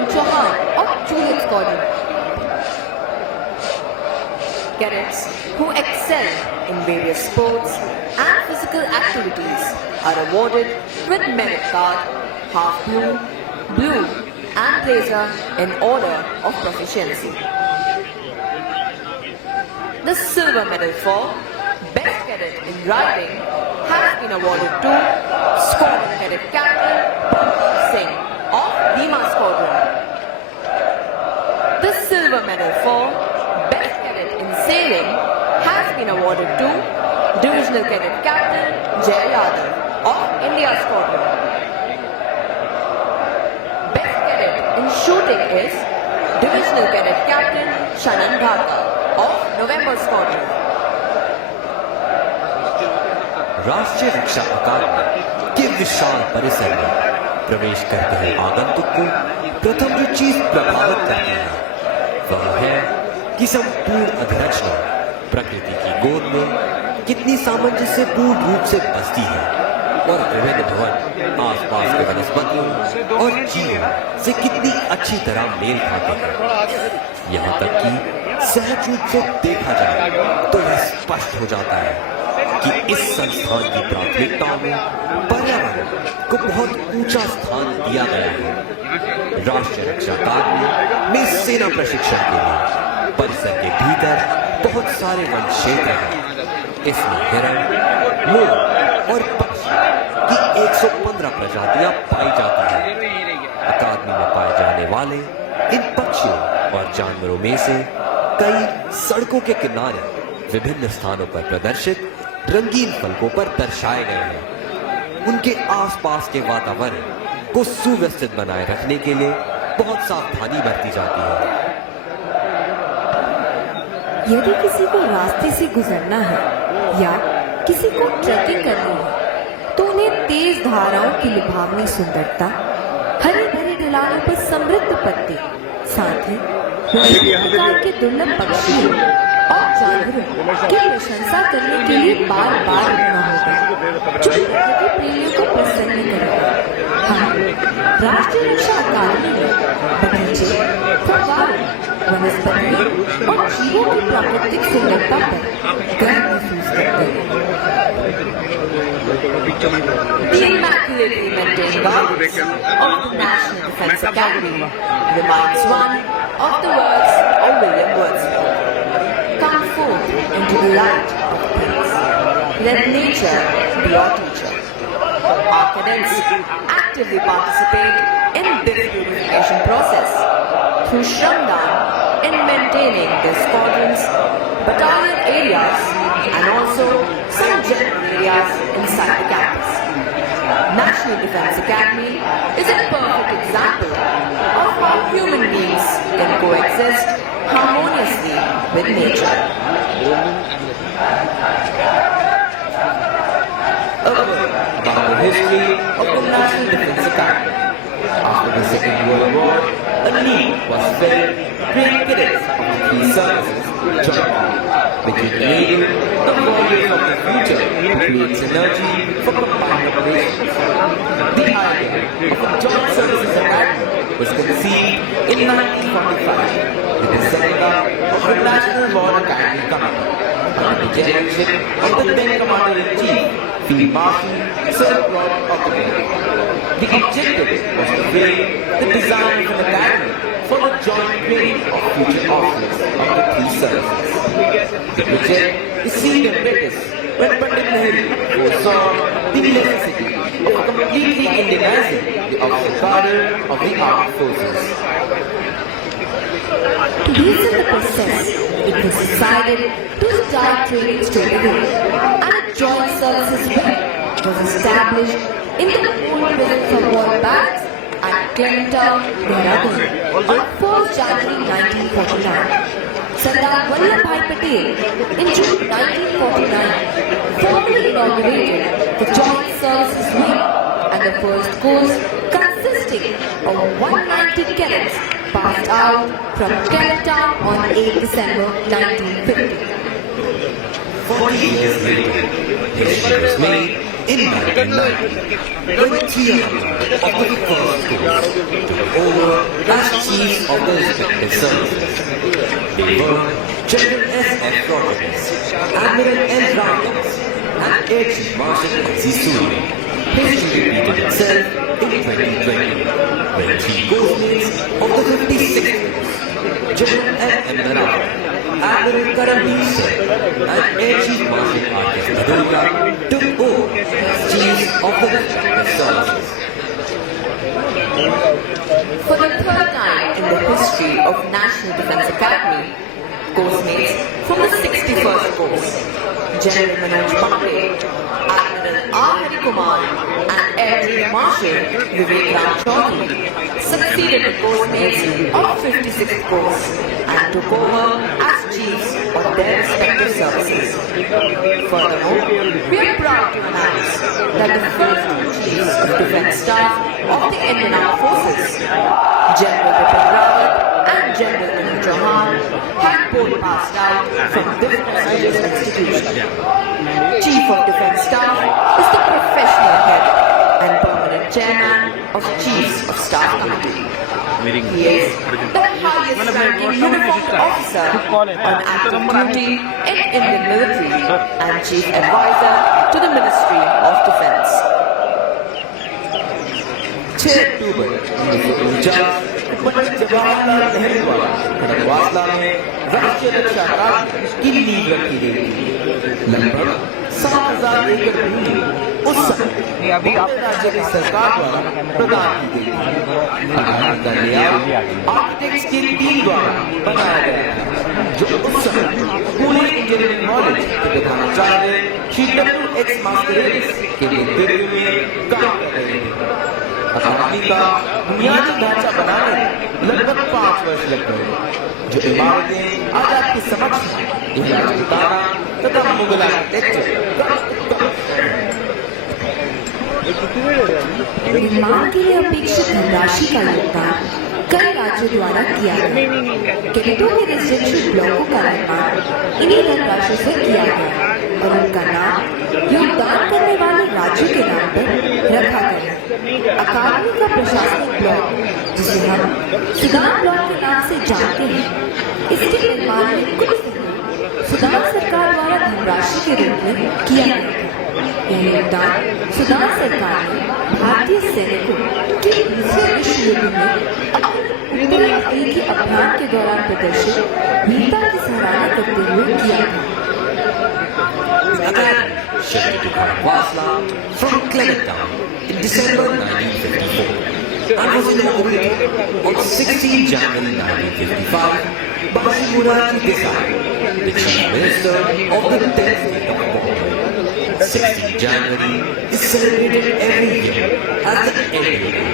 Varun Chauhan of Juliet Squadron. Cadets who excel in various sports and physical activities are awarded with merit card, half blue, blue and blazer in order of proficiency. The silver medal for Best Cadet in Riding has been awarded to Squadron Cadet Captain Pradeep Singh of Lima Squadron. The silver medal for Best Cadet in Sailing has been awarded to Divisional Cadet Captain Jay Yadav of India Squadron. Best Cadet in Shooting is Divisional Cadet Captain Shanan Dhaka of November Squadron. राष्ट्रीय रक्षा अकादमी के विशाल परिसर में प्रवेश करते हुए आगंतुक को प्रथम जो चीज प्रभावित करती है वह है कि संपूर्ण अभिरचना प्रकृति की गोद में कितनी सामंजस्यपूर्ण रूप से बसती है और विभिन्न भवन आसपास के वनस्पतियों और जीवों से कितनी अच्छी तरह मेल खाते हैं। यहाँ तक कि सहज रूप से देखा जाए तो यह स्पष्ट हो जाता है कि इस संस्थान की प्राथमिकताओं में पर्यावरण को बहुत ऊंचा स्थान दिया गया है। राष्ट्रीय रक्षा अकादमी में सेना प्रशिक्षण के लिए परिसर के भीतर बहुत सारे वन क्षेत्र हैं। इसमें हिरण, मोर और पक्षी की 115 प्रजातियां पाई जाती हैं। अकादमी में पाए जाने वाले इन पक्षियों और जानवरों में से कई सड़कों के किनारे विभिन्न स्थानों पर प्रदर्शित रंगीन फलकों पर दर्शाए गए हैं। उनके आसपास के वातावरण को सुव्यवस्थित बनाए रखने के लिए बहुत सावधानी बरती जाती है। यदि किसी को रास्ते से गुजरना है या किसी को ट्रैकिंग करनी है तो उन्हें तेज धाराओं की लुभावनी सुंदरता, हरे भरे ढलानों पर समृद्ध पत्ते, साथ ही विभिन्न प्रकार के दुर्लभ पक्षियों और जानवरों की प्रशंसा करने के लिए बार बार रुकना होगा, जो प्रकृति प्रेमियों को प्रसन्न करेगा। हम राष्ट्रीय रक्षा अकादमी में बगीचे, फव्वारे, वनस्पतियों और जीवों की प्राकृतिक सुंदरता पर गर्व महसूस करते हैं। The immaculately maintained gardens of the National Defence Academy reminds one of the words of William Wordsworth. Come forth into the light of things. Let nature be your teacher. Our cadets actively participate in this beautification process through Shramdan in maintaining their squadrons, battalion areas and also some general areas inside the campus. National Defence Academy is a perfect example of how human beings can coexist harmoniously with nature. A word about the history of the National Defence Academy. After the Second World War, a need was felt to train cadets of the three services jointly between the Navy, the warriors of the future, to create synergy for combined operations. The idea of a joint services academy was conceived in 1945 with the setting up of the National War Academy Committee under the direction of the then Commander-in-Chief, Field Marshal Sir Claude Ockerberg. The objective was to frame the design of an academy for the joint training of future officers of the three services. The project received impetus when Pandit Nehru foresaw the necessity of completely Indianizing the officer cadre of the armed forces. To hasten the process, it was decided to start training straight away, and a joint services wing was established in the old prison for war barracks at Clinton, Dehradun on 1st January 1949. Sardar Vallabhbhai Patel in June 1949 formally inaugurated the Joint Services Wing, and the first course consisting of 190 cadets passed out from Cape Town on 8 December 1950. 40 years later, history was made in 1990 when 300 of the first schools to over as chiefs of the respective services. They were General S.F. Rodriguez, Admiral N. Ramos, and Air Chief Marshal N.C. Suri. History repeated itself in 2020 when three co-mates of the 56th Force, General M. Narawat, Admiral Karamveer Singh, and Air Chief Marshal R.K. Bhadoria took over as chiefs of the respective services. For the third time in the history of National Defence Academy, course-mates from the 61st Course, General Manoj Pandey, Admiral R. Harikumar, and Air Chief Marshal Vivek Ram Chaudhary succeeded the course-mates of 56th Course and took over as chiefs of their respective services. Furthermore, we are proud to announce that the first two chiefs of defence staff of the Indian Armed Forces, General Bipin Rawat and General Manoj Chauhan, have both passed out from this prestigious institution. Chief of Defence Staff is the professional head and permanent chairman of Chiefs of Staff Committee. He is the highest ranking uniformed officer on active duty in Indian military and chief advisor to the Ministry of Defence. 6 अक्टूबर 1949 पंडित जवाहरलाल नेहरू द्वारा खड़गवासला में राष्ट्रीय रक्षा अकादमी की नींव रखी गई थी। लगभग 7,000 एकड़ भूमि उस समय राज्य की सरकार द्वारा प्रदान की गई थी। अकादमी का लेआउट आर्किटेक्ट्स की टीम द्वारा बनाया गया था, जो उस समय पुणे इंजीनियरिंग कॉलेज के प्रधानाचार्य श्री W.X. मास्करेडिस के नेतृत्व में काम कर रहे थे। अकादमी का बुनियादी ढांचा बनाने में लगभग 5 वर्ष लग गए, जो इमारतें आज आपके समक्ष हैं। यह राजपूताना तथा मुगल आर्किटेक्चर निर्माण के लिए अपेक्षित धनराशि का योगदान कई राज्यों द्वारा किया गया। कैडेटों के रेजिडेंशियल ब्लॉकों का निर्माण इन्हीं धनराशि से किया गया और उनका नाम योगदान करने वाले राज्यों के नाम पर रखा गया। अकादमी का प्रशासनिक ब्लॉक, जिसे हम सुदान ब्लॉक के नाम से जानते हैं, इसके निर्माण में कुछ सुदान सरकार द्वारा धनराशि के रूप में किया गया था। यह योगदान सुदान सरकार ने भारतीय सैनिकों के दूसरे विश्व युद्ध में उत्तरी अफ्रीकी अभियान के दौरान प्रदर्शित वीरता की सराहना करते हुए किया था। Shifted to Khadagwasla from Clementown in December 1954 and was inaugurated on 16 January 1955 by Murari Desai, the Chief Minister of the 10th State of Bombay. 16 January is celebrated every year as the Aerial Day.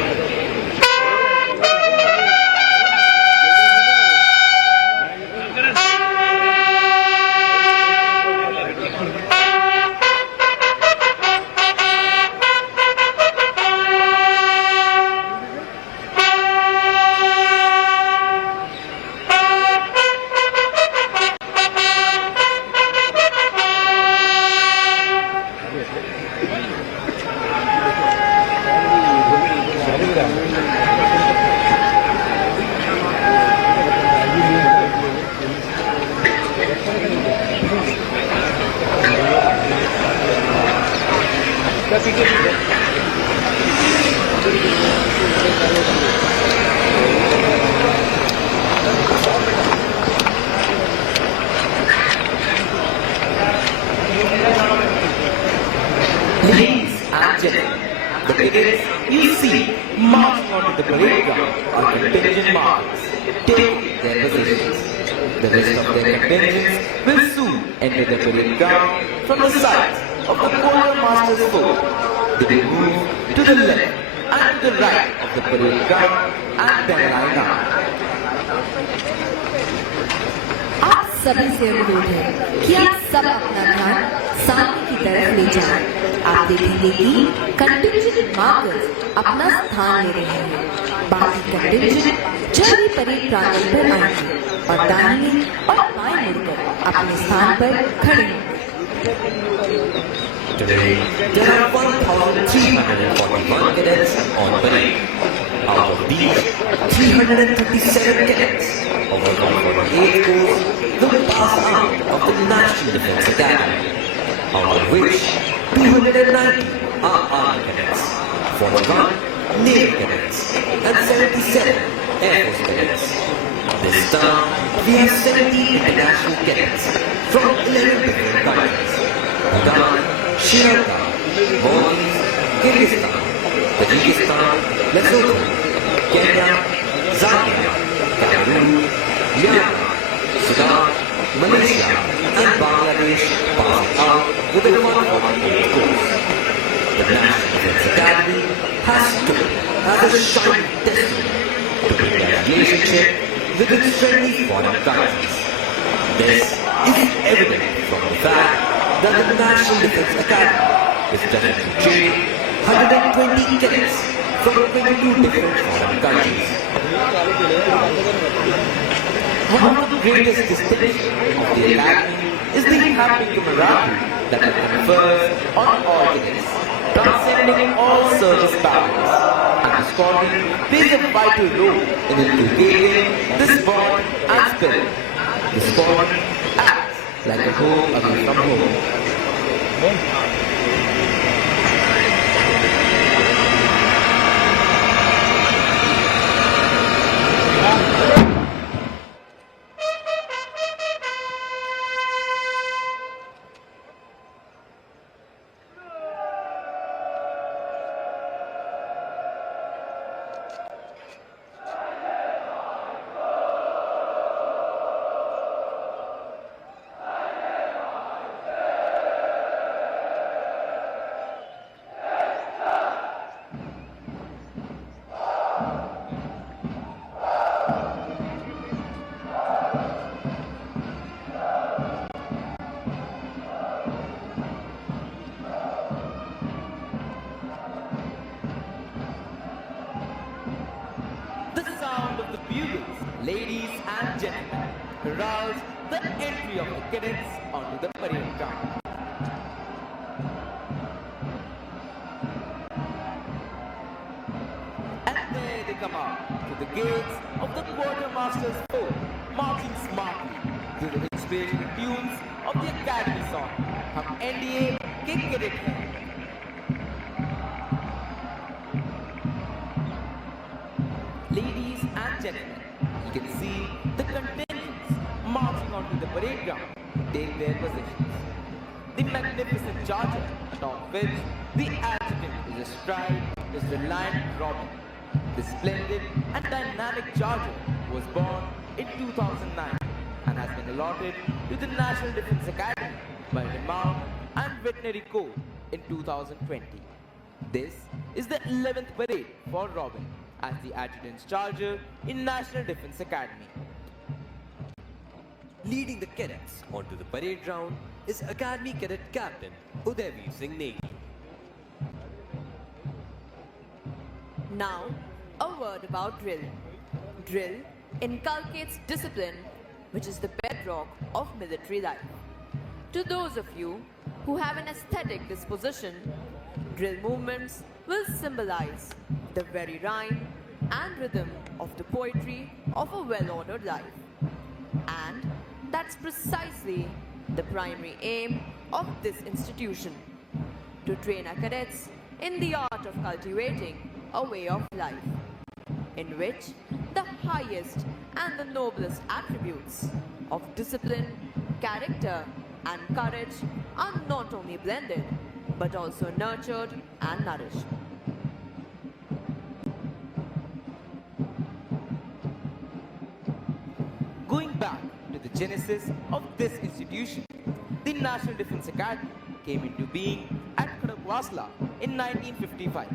Ladies and gentlemen, the cadets you see marching onto the parade ground are contingent marchers. Take their positions. The rest of their contingents will soon enter the parade ground from the sides of the quartermaster's fort. They will move to the left and to the right of the parade ground and then line up. आप सभी से अनुरोध है कि आप सब अपना ध्यान सामने की तरफ ले जाएं। आप देखेंगे कि कंटिंजेंट मार्कर्स अपना स्थान ले रहे हैं। बाकी कंटिंजेंट जब भी परेड प्रांगण पर आएंगे और दाहिने और बाएं मुड़कर अपने स्थान पर खड़े होंगे। Today, there are 1,341 cadets on parade. Out of these, 337 cadets of the 148 course will pass out of the National Defense Academy, out of which 290 are Army cadets, 41 Navy cadets, and 77 Air Force cadets. This term, we have 70 international cadets from 11 different countries: Bhutan, Sri Lanka, Maldives, Kyrgyzstan, Tajikistan, Lesotho, Kenya, Zambia, Cameroon, Myanmar, Sudan, Malaysia, and Bangladesh passing out with a 148 course. The National Defense Academy has stood as a shining testimony to India's relationship with its friendly foreign countries. This is evident from the fact that the National Defense Academy is presently training 120 cadets from 22 different foreign countries. One of the greatest distinctions of the Academy is the happy camaraderie that it confers on all cadets, transcending all service boundaries. And the squadron plays a vital role in inculcating this bond and spirit. The squadron acts like a home away from home. Ladies and gentlemen, heralds the entry of the cadets onto the parade ground. And there they come out to the gates of the quartermaster's fort, marching smartly to the inspirational tunes of the Academy song, Hum NDA Ke Cadet Hain. Ladies and gentlemen, you can see the contingents marching onto the parade ground to take their positions. The magnificent charger atop which the adjutant is astride is the Reliant Robin. The splendid and dynamic charger was born in 2009 and has been allotted to the National Defense Academy by Renowned and Veterinary Corps in 2020. This is the 11th parade for Robin as the adjutant's charger in National Defense Academy. Leading the cadets onto the parade ground is Academy Cadet Captain Udayveer Singh Negi. Now, a word about drill. Drill inculcates discipline, which is the bedrock of military life. To those of you who have an aesthetic disposition, drill movements will symbolize the very rhyme and rhythm of the poetry of a well-ordered life. And that's precisely the primary aim of this institution, to train our cadets in the art of cultivating a way of life, in which the highest and the noblest attributes of discipline, character, and courage are not only blended, but also nurtured and nourished. Going back to the genesis of this institution, the National Defense Academy came into being at Khadakwasla in 1955.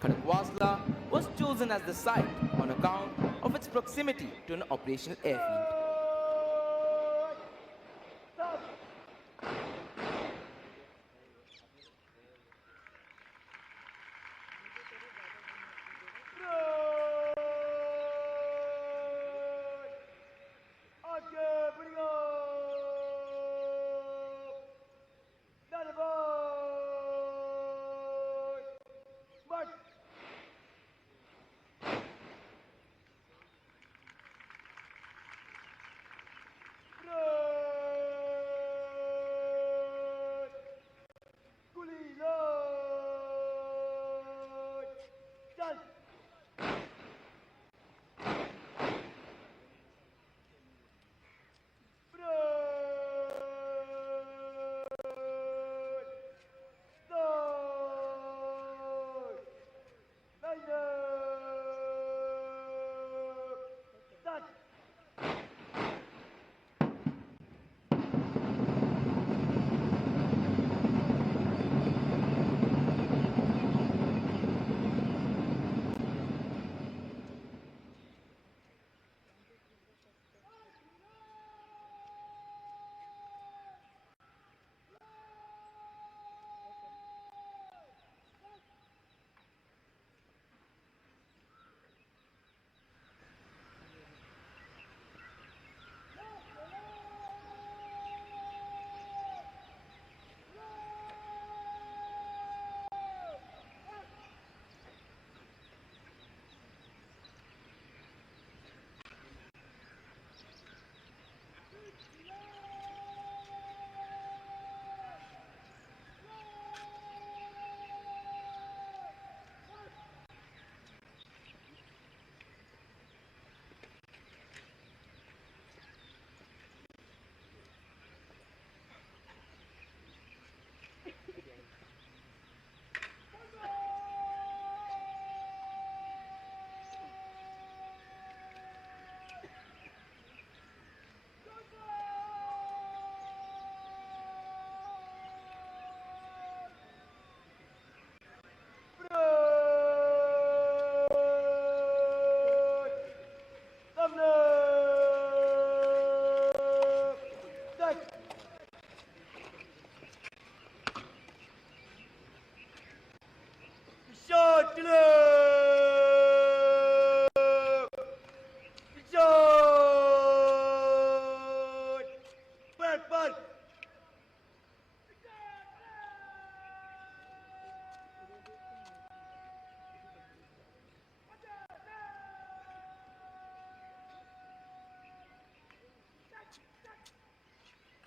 Khadakwasla was chosen as the site on account of its proximity to an operational airfield.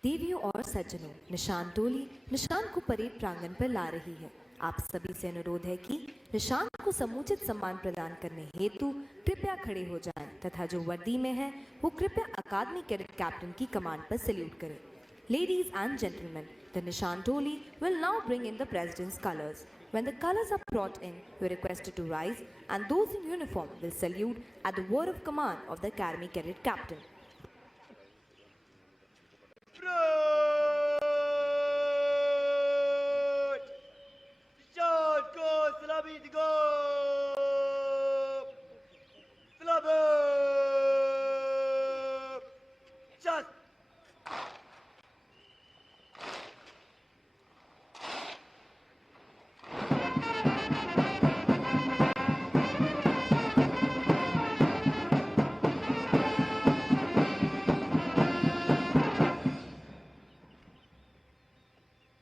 देवियों और सज्जनों, निशान टोली निशान को parade प्रांगण पर ला रही है। आप सभी से अनुरोध है कि निशान को समुचित सम्मान प्रदान करने हेतु कृपया खड़े हो जाएं तथा जो वर्दी में है वो कृपया अकादमी कैडेट कैप्टन की कमांड पर सैल्यूट करें। Ladies and gentlemen, the Nishan Toli will now bring in the President's colors. When the colors are brought in, you are requested to rise and those in uniform will salute at the word of command of the Academy Cadet Captain.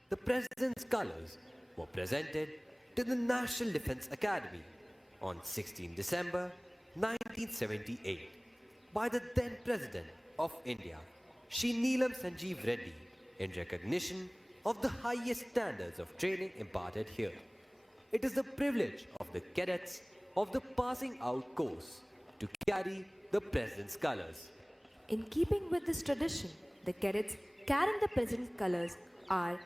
The President's colors were presented to the National Defense Academy on 16 December 1978 by the then President of India, Shri Neelam Sanjeev Reddy, in recognition of the highest standards of training imparted here. It is the privilege of the cadets of the passing out course to carry the President's colors. In keeping with this tradition, the cadets carrying the President's colors are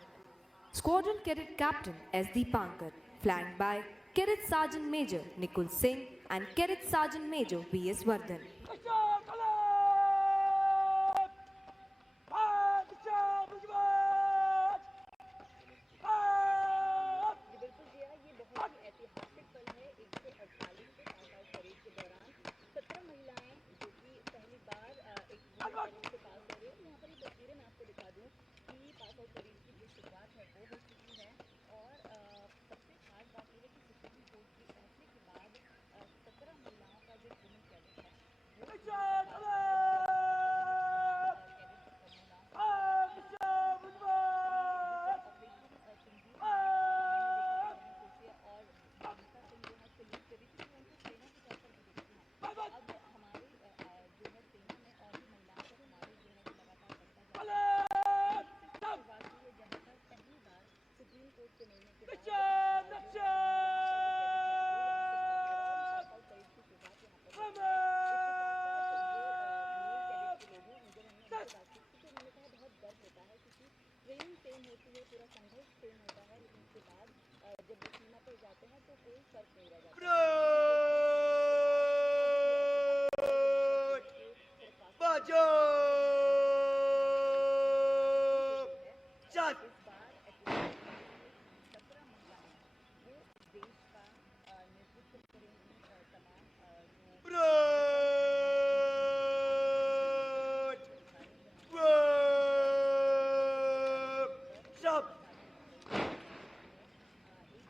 Squadron Cadet Captain S.D. Pankar, flanked by Cadet Sergeant Major Nikul Singh and Cadet Sergeant Major V.S. Vardhan.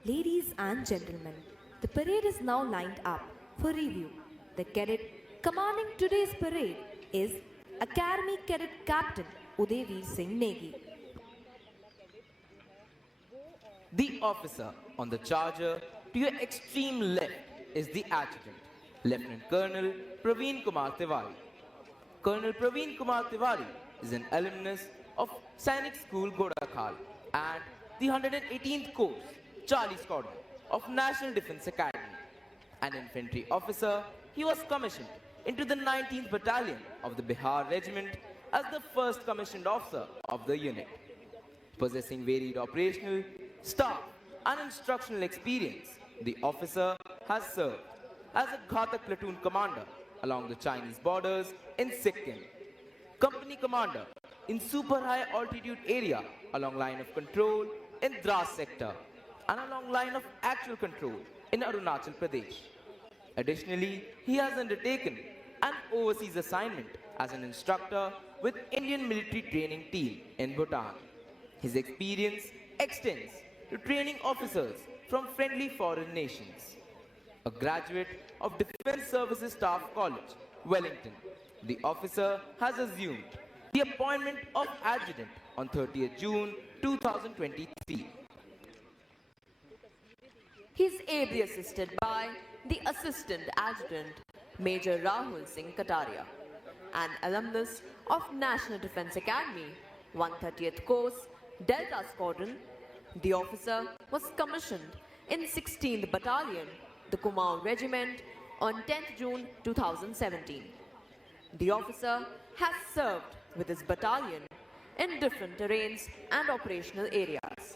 Ladies and gentlemen, the parade is now lined up for review. The cadet commanding today's parade is Academy Cadet Captain Udayveer Singh Negi. The officer on the charger to your extreme left is the adjutant, Lieutenant Colonel Praveen Kumar Tiwari. Colonel Praveen Kumar Tiwari is an alumnus of Sainik School Gorakhal and the 118th Course, Charlie Squadron of National Defense Academy. An infantry officer, he was commissioned into the 19th Battalion of the Bihar Regiment as the first commissioned officer of the unit. Possessing varied operational, staff and instructional experience, the officer has served as a Ghatak platoon commander along the Chinese borders in Sikkim, company commander in super high altitude area along line of control in Dras sector and along line of actual control in Arunachal Pradesh. Additionally, he has undertaken an overseas assignment as an instructor with Indian military training team in Bhutan. His experience extends to training officers from friendly foreign nations. A graduate of Defense Services Staff College, Wellington, the officer has assumed the appointment of adjutant on 30th June 2023. He is ably assisted by the Assistant Adjutant, Major Rahul Singh Kataria, an alumnus of National Defense Academy, 130th Course, Delta Squadron. The officer was commissioned in 16th Battalion, the Kumaon Regiment, on 10th June 2017. The officer has served with his battalion in different terrains and operational areas.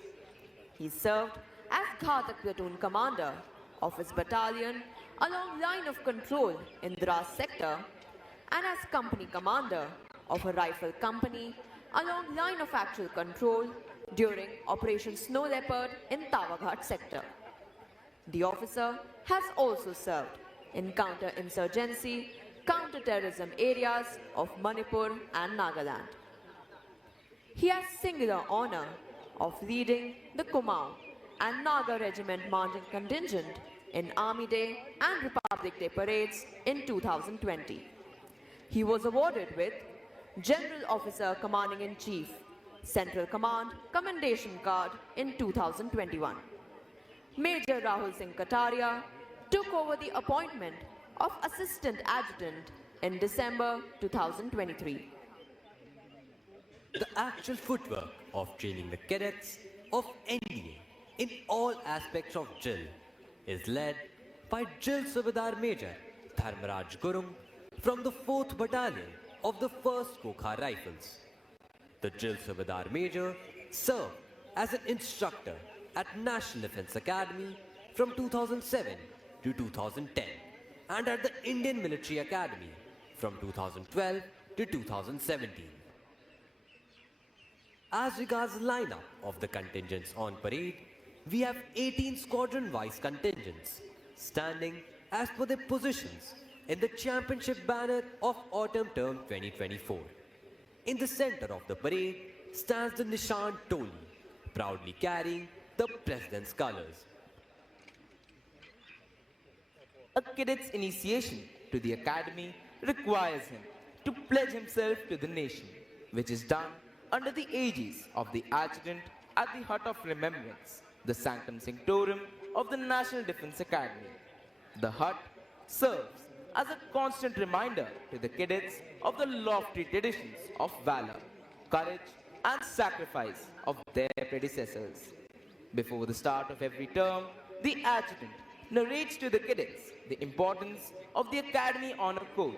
He served as Ghatak Platoon Commander of his battalion along line of control in Dras sector and as Company Commander of a rifle company along line of actual control during Operation Snow Leopard in Tawaghat sector. The officer has also served in counter-insurgency, counter-terrorism areas of Manipur and Nagaland. He has singular honor of leading the Kumaon and Naga Regiment marching contingent in Army Day and Republic Day parades in 2020. He was awarded with General Officer Commanding-in-Chief, Central Command Commendation Card in 2021. Major Rahul Singh Kataria took over the appointment of Assistant Adjutant in December 2023. The actual footwork of training the cadets of NDA in all aspects of drill is led by Drill Subedar Major Dharmaraj Gurung from the 4th Battalion of the 1st Kokha Rifles. The Drill Subedar Major served as an instructor at National Defence Academy from 2007 to 2010 and at the Indian Military Academy from 2012 to 2017. As regards the lineup of the contingents on parade, we have 18 squadron-wise contingents standing as per their positions in the championship banner of Autumn Term 2024. In the center of the parade stands the Nishan Toli, proudly carrying the President's colors. A cadet's initiation to the academy requires him to pledge himself to the nation, which is done under the aegis of the adjutant at the Hut of Remembrance, the Sanctum Sanctorum of the National Defence Academy. The hut serves as a constant reminder to the cadets of the lofty traditions of valor, courage and sacrifice of their predecessors. Before the start of every term, the adjutant narrates to the cadets the importance of the Academy Honor Code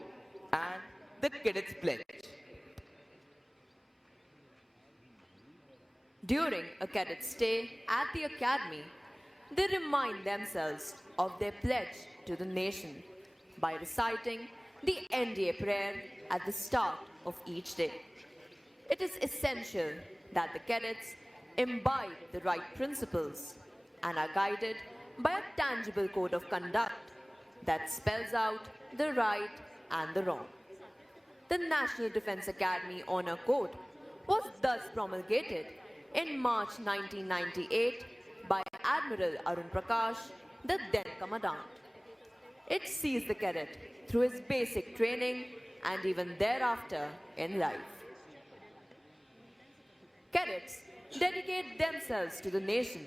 and the Cadets Pledge. During a cadet stay at the academy, they remind themselves of their pledge to the nation by reciting the NDA prayer at the start of each day. It is essential that the cadets imbibe the right principles and are guided by a tangible code of conduct that spells out the right and the wrong. The National Defence Academy Honor Code was thus promulgated in March 1998 by Admiral Arun Prakash, the then Commandant. It sees the cadet through his basic training and even thereafter in life. Cadets dedicate themselves to the nation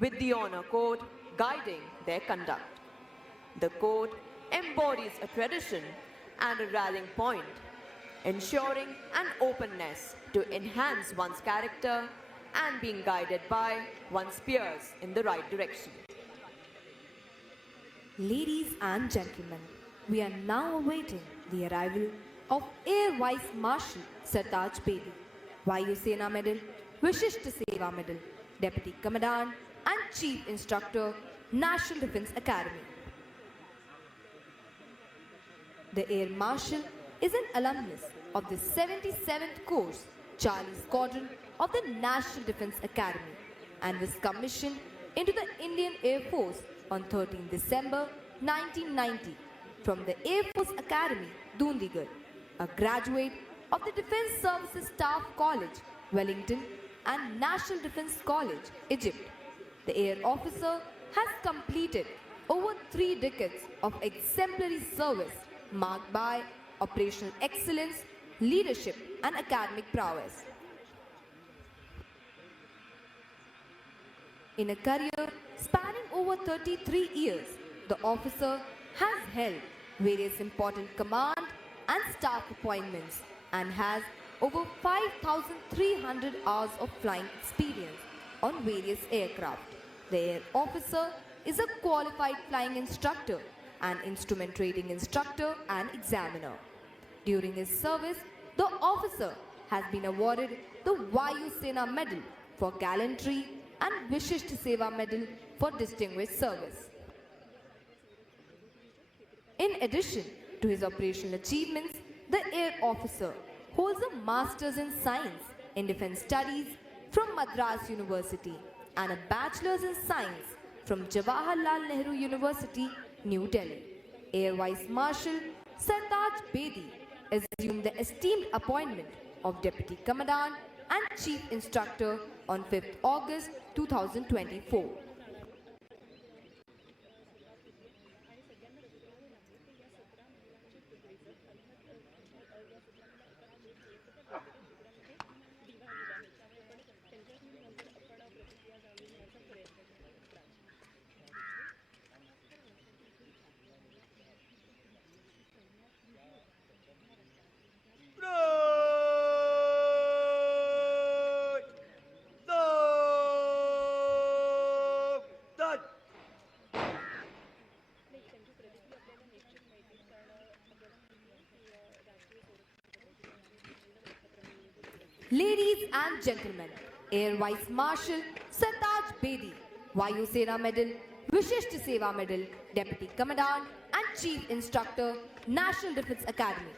with the honor code guiding their conduct. The code embodies a tradition and a rallying point, ensuring an openness to enhance one's character and being guided by one's peers in the right direction. Ladies and gentlemen, we are now awaiting the arrival of Air Vice Marshal Sartaj Bedi, Vayu Sena Medal, Vishishta Seva Medal, Deputy Commandant and Chief Instructor, National Defence Academy. The Air Marshal is an alumnus of the 77th Course, Charlie Squadron of the National Defence Academy and was commissioned into the Indian Air Force on 13 December 1990 from the Air Force Academy, Dundigarh, a graduate of the Defence Services Staff College, Wellington and National Defence College, Egypt. The air officer has completed over 3 decades of exemplary service marked by operational excellence, leadership and academic prowess. In a career spanning over 33 years, the officer has held various important command and staff appointments and has over 5,300 hours of flying experience on various aircraft. The air officer is a qualified flying instructor, an instrument rating instructor and examiner. During his service, the officer has been awarded the Vayu Sena Medal for gallantry and Vishisht Seva Medal for distinguished service. In addition to his operational achievements, the air officer holds a Master's in Science in Defence Studies from Madras University and a Bachelor's in Science from Jawaharlal Nehru University, New Delhi. Air Vice Marshal Sartaj Bedi assumed the esteemed appointment of Deputy Commandant and Chief Instructor on 5th August 2024. Ladies and gentlemen, Air Vice Marshal Sartaj Bedi, Vayu Sena Medal, Vishisht Seva Medal, Deputy Commandant and Chief Instructor, National Defence Academy.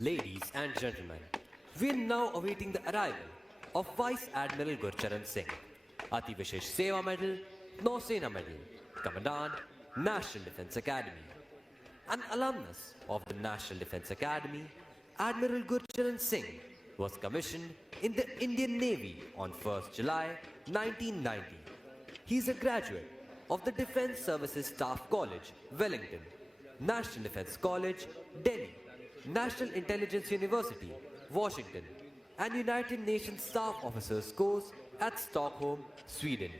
Ladies and gentlemen, we are now awaiting the arrival of Vice Admiral Gurcharan Singh, Ati Vishesh Seva Medal, Nausena Medal, Commandant, National Defence Academy. An alumnus of the National Defence Academy, Admiral Gurcharan Singh was commissioned in the Indian Navy on 1st July 1990. He is a graduate of the Defence Services Staff College, Wellington, National Defence College, Delhi, National Intelligence University, Washington, and United Nations Staff Officers course at Stockholm, Sweden.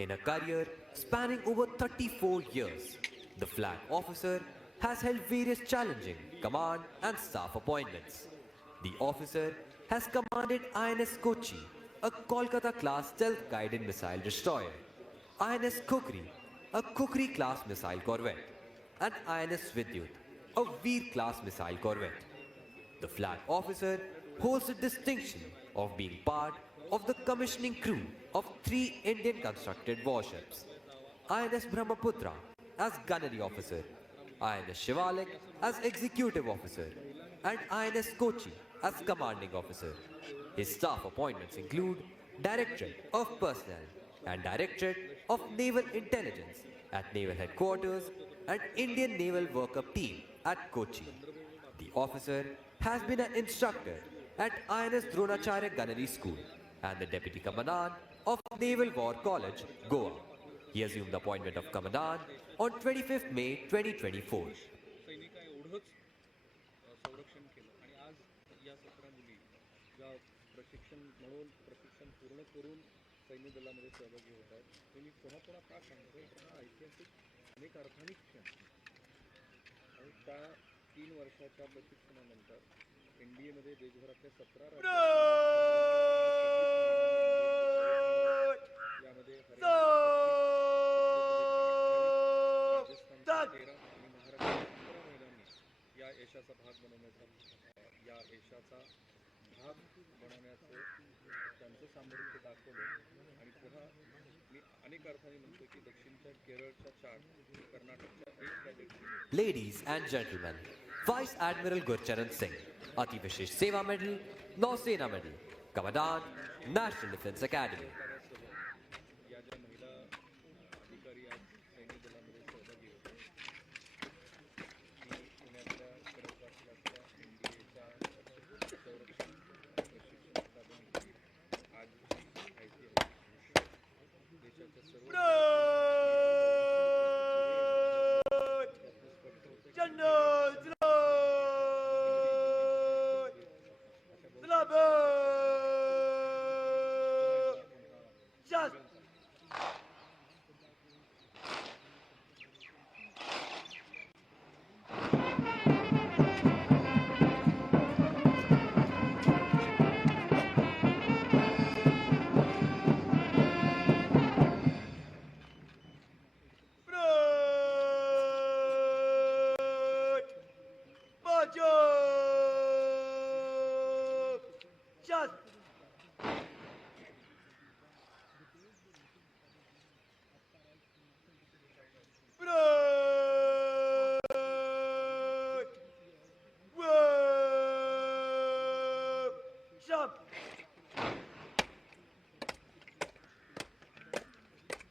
In a career spanning over 34 years, the flag officer has held various challenging command and staff appointments. The officer has commanded INS Kochi, a Kolkata-class stealth-guided missile destroyer, INS Kukri, a Kukri-class missile corvette, and INS Vidyut, a Veer-class missile corvette. The flag officer holds the distinction of being part of the commissioning crew of 3 Indian-constructed warships, INS Brahmaputra as gunnery officer, INS Shivalik as executive officer, and INS Kochi as commanding officer. His staff appointments include Directorate of Personnel and Directorate of Naval Intelligence at Naval Headquarters and Indian Naval Workup Team at Kochi. The officer has been an instructor at INS Dronacharya Gunnery School and the Deputy Commandant of Naval War College, Goa. He assumed the appointment of Commandant on 25th May 2024. सैनिका एवढंच संरक्षण केलं आणि आज या 17 मुली ज्या प्रशिक्षण पूर्ण करून सैन्य दलामध्ये सहभागी होत आहेत ते मी पुन्हा का सांगतो हा ऐतिहासिक अनेक अर्थाने क्षण आणि त्या 3 वर्षाच्या प्रशिक्षणानंतर NDA मध्ये देशभरातल्या 17 राज्यात यामध्ये राजस्थानच्या 13 आणि महाराष्ट्राच्या 15 महिलांनी या यशाचा भाग बनवण्याचं त्यांचं सामर्थ्य दाखवलं. आणि पुन्हा मी अनेक अर्थाने म्हणतो की दक्षिणच्या केरळच्या 4, कर्नाटकच्या 1 कॅडेटनी Ladies and gentlemen, Vice Admiral Gurcharan Singh, Ati Vishesh Seva Medal, Nausena Medal, Commandant, National Defense Academy. या ज्या महिला अधिकारी आज सैन्य दलामध्ये सहभागी होते, मी पुण्यातल्या खडकवासल्याच्या NDAच्या संरक्षण प्रशिक्षण अकादमीची आजची माहिती आहे. देशाच्या सर्व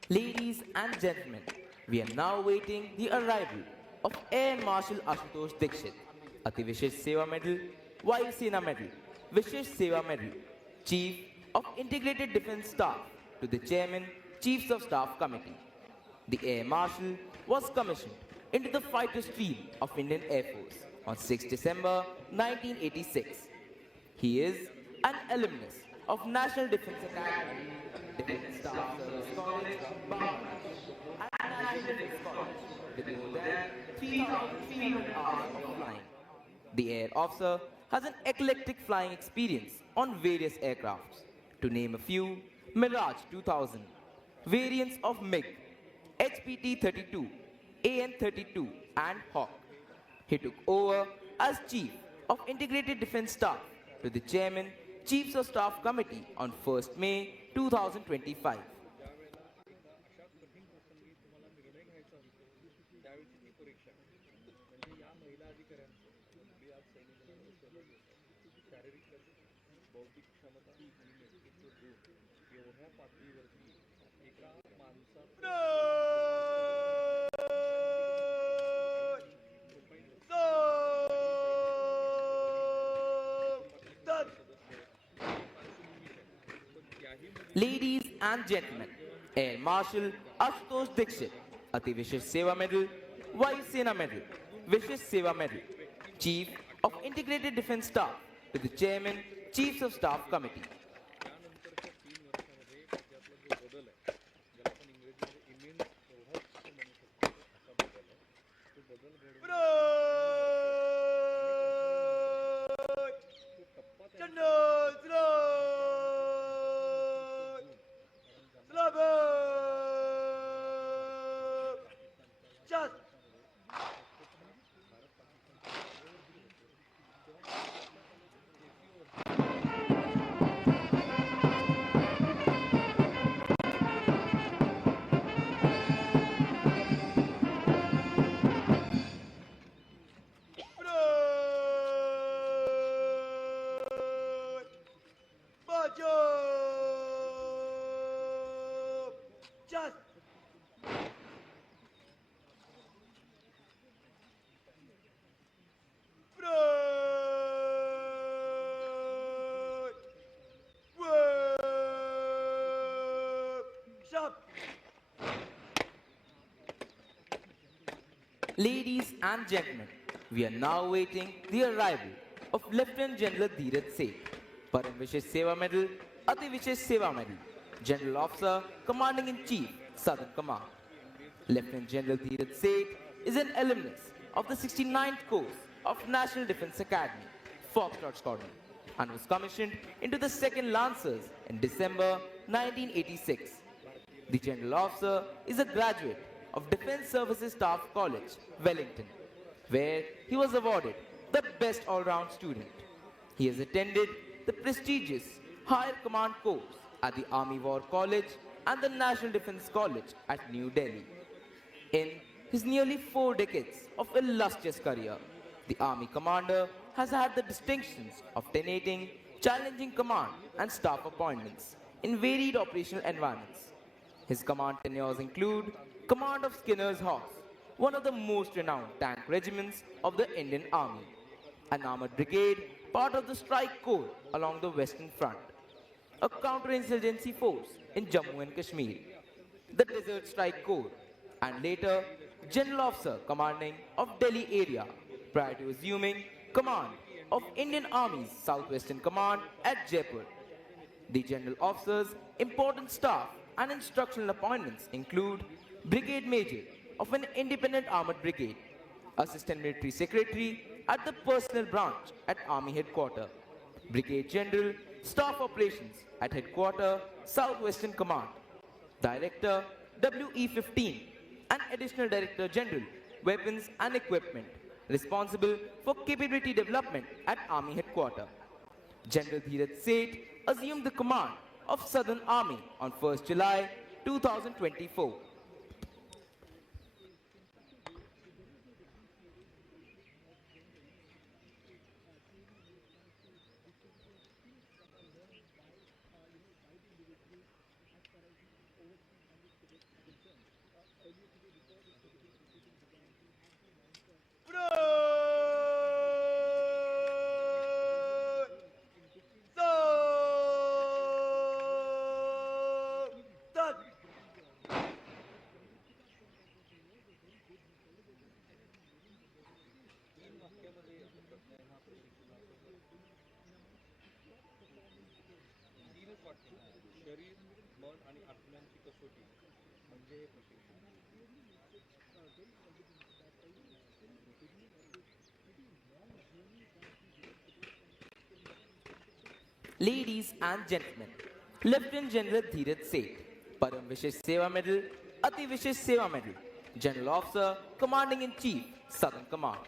Ladies and gentlemen, we are now waiting the arrival of Air Marshal Ashutosh Dixit, Ati Vishesh Seva Medal, Vayu Sena Medal, Vishesh Seva Medal, Chief of Integrated Defence Staff to the Chairman, Chiefs of Staff Committee. The Air Marshal was commissioned into the fighter stream of Indian Air Force on 6 December 1986. He is an alumnus of National Defence Academy, Defence Staff Service College, Bangladesh, and National Defence College with more than 3,300 hours of flying. The air officer has an eclectic flying experience on various aircrafts. To name a few, Mirage 2000, variants of MiG, HPT-32, AN-32, and Hawk. He took over as Chief of Integrated Defence Staff to the Chairman, Chiefs of Staff Committee on 1st May 2025. अशा कठीण प्रसंगी तुम्हाला निर्णय घ्यायचा होता, त्यावेळची ती परीक्षा म्हणजे या महिला अधिकाऱ्यांचं जी आज सैन्य दलामध्ये सहभागी होतात, शारीरिक कष्ट, बौद्धिक क्षमता आणि नेतृत्व गुण एवढ्या पातळीवरती एका माणसाचं Ladies and gentlemen, Air Marshal Ashutosh Dixit, Ati Vishesh Seva Medal, Vayu Sena Medal, Vishesh Seva Medal, Chief of Integrated Defence Staff to the Chairman, Chiefs of Staff Committee. Ladies and gentlemen, we are now waiting the arrival of Lieutenant General Dheeraj Seth, Param Vishesh Seva Medal, Ati Vishesh Seva Medal, General Officer, Commanding in Chief, Southern Command. Lieutenant General Dheeraj Seth is an alumnus of the 69th course of National Defense Academy, Foxtrot Squadron, and was commissioned into the 2nd Lancers in December 1986. The General Officer is a graduate of Defense Services Staff College, Wellington, where he was awarded the Best All-Round Student. He has attended the prestigious Higher Command course at the Army War College and the National Defense College at New Delhi. In his nearly 4 decades of illustrious career, the Army Commander has had the distinctions of tenating challenging command and staff appointments in varied operational environments. His command tenures include Command of Skinner's Horse, one of the most renowned tank regiments of the Indian Army, an armored brigade part of the Strike Corps along the Western Front, a counterinsurgency force in Jammu and Kashmir, the Desert Strike Corps, and later General Officer commanding of Delhi area prior to assuming command of Indian Army's Southwestern Command at Jaipur. The General Officer's important staff and instructional appointments include Brigade Major of an independent armored brigade, Assistant Military Secretary at the Personnel Branch at Army Headquarters, Brigade General, Staff Operations at Headquarters, Southwestern Command, Director, WE-15, and Additional Director General, Weapons and Equipment, responsible for capability development at Army Headquarters. General Dheeraj Seth assumed the command of Southern Army on 1st July 2024. तीनच वाटतं शरीर मन आणि आत्म्यांची कसोटी म्हणजे हे प्रशिक्षण. Ladies and gentlemen, Lieutenant General Dheeraj Seth, Param Vishesh Seva Medal, Ati Vishesh Seva Medal, General Officer, Commanding in Chief, Southern Command.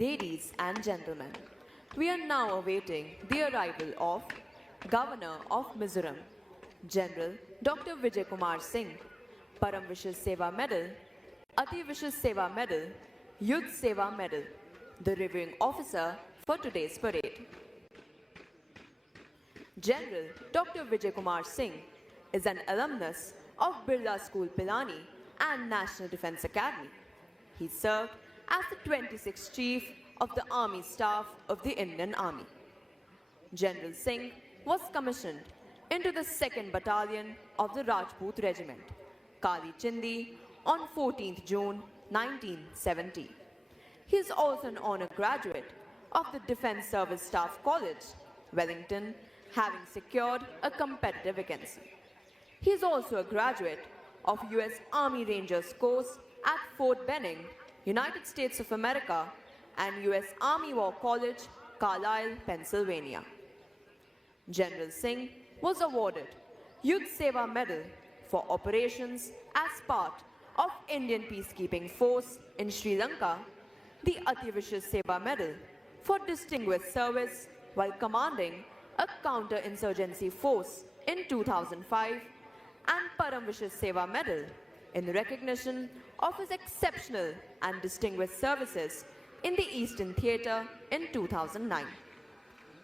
Ladies and gentlemen, we are now awaiting the arrival of Governor of Mizoram, General Dr. Vijay Kumar Singh, Param Vishesh Seva Medal, Ati Vishesh Seva Medal, Yudh Seva Medal, the reviewing officer for today's parade. General Dr. Vijay Kumar Singh is an alumnus of Birla School Pilani and National Defense Academy. He served as the 26th Chief of the Army Staff of the Indian Army. General Singh was commissioned into the 2nd Battalion of the Rajput Regiment, Kali Chindi, on 14th June 1970. He is also an honor graduate of the Defense Service Staff College, Wellington, having secured a competitive vacancy. He is also a graduate of US Army Rangers course at Fort Benning, United States of America, and US Army War College, Carlisle, Pennsylvania. General Singh was awarded Youth Seva Medal for operations as part of Indian peacekeeping force in Sri Lanka, the Ati Vishis Seva Medal for distinguished service while commanding a counter-insurgency force in 2005, and Param Vishis Seva Medal in recognition of his exceptional and distinguished services in the Eastern Theatre in 2009.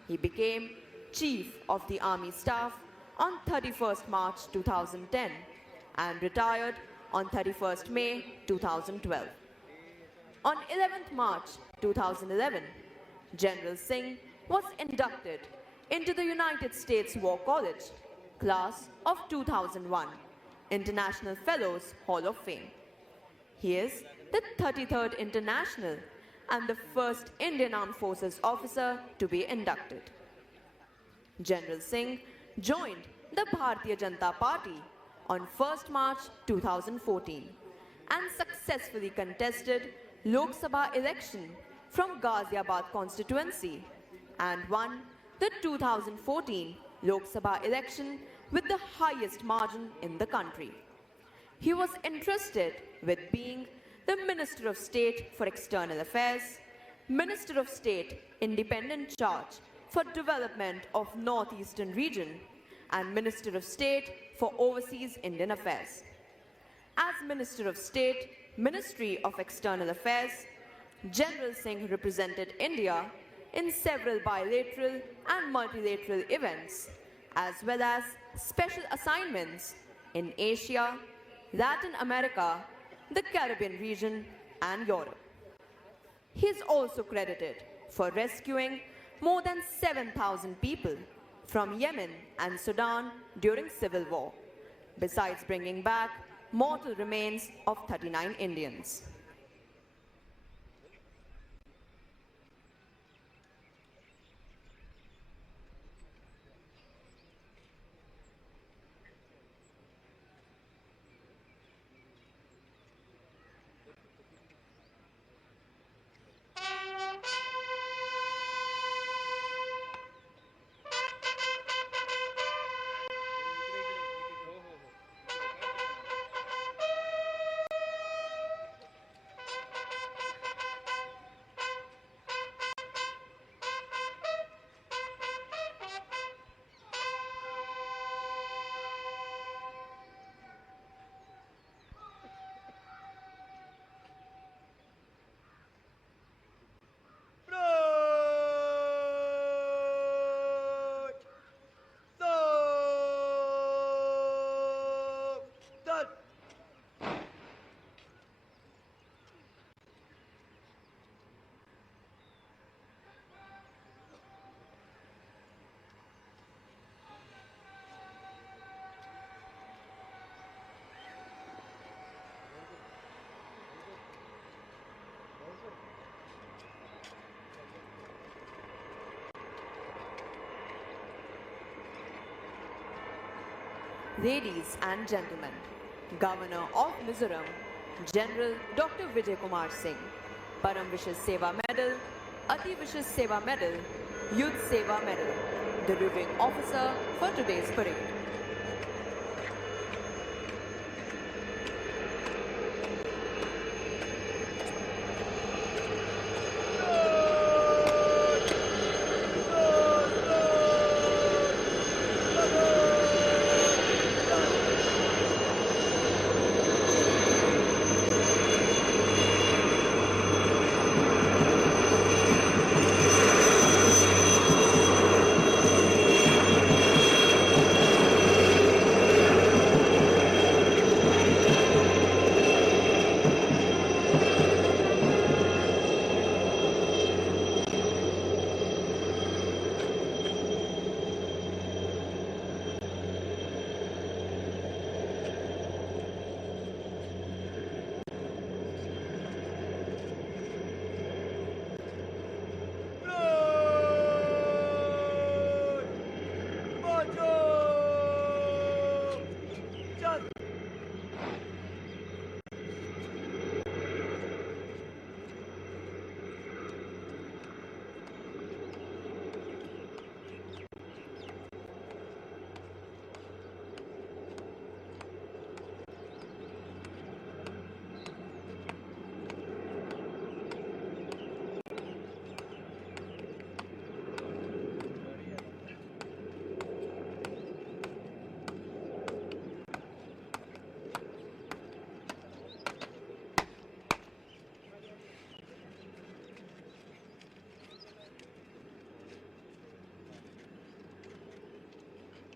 He became Chief of the Army Staff on 31st March 2010 and retired on 31st May 2012. On 11th March 2011, General Singh was inducted into the United States War College, class of 2001, International Fellows Hall of Fame. He is the 33rd International and the first Indian Armed Forces officer to be inducted. General Singh joined the Bharatiya Janata Party on 1st March 2014 and successfully contested Lok Sabha election from Ghaziabad constituency and won the 2014 Lok Sabha election with the highest margin in the country. He was entrusted with being the Minister of State for External Affairs, Minister of State independent charge for development of Northeastern region, and Minister of State for Overseas Indian Affairs. As Minister of State, Ministry of External Affairs, General Singh represented India in several bilateral and multilateral events, as well as special assignments in Asia, Latin America, the Caribbean region, and Europe. He is also credited for rescuing more than 7,000 people from Yemen and Sudan during civil war, besides bringing back mortal remains of 39 Indians. Ladies and gentlemen, Governor of Mizoram, General Dr. Vijay Kumar Singh, Param Vishis Seva Medal, Ati Vishis Seva Medal, Youth Seva Medal, the reviewing officer for today's parade.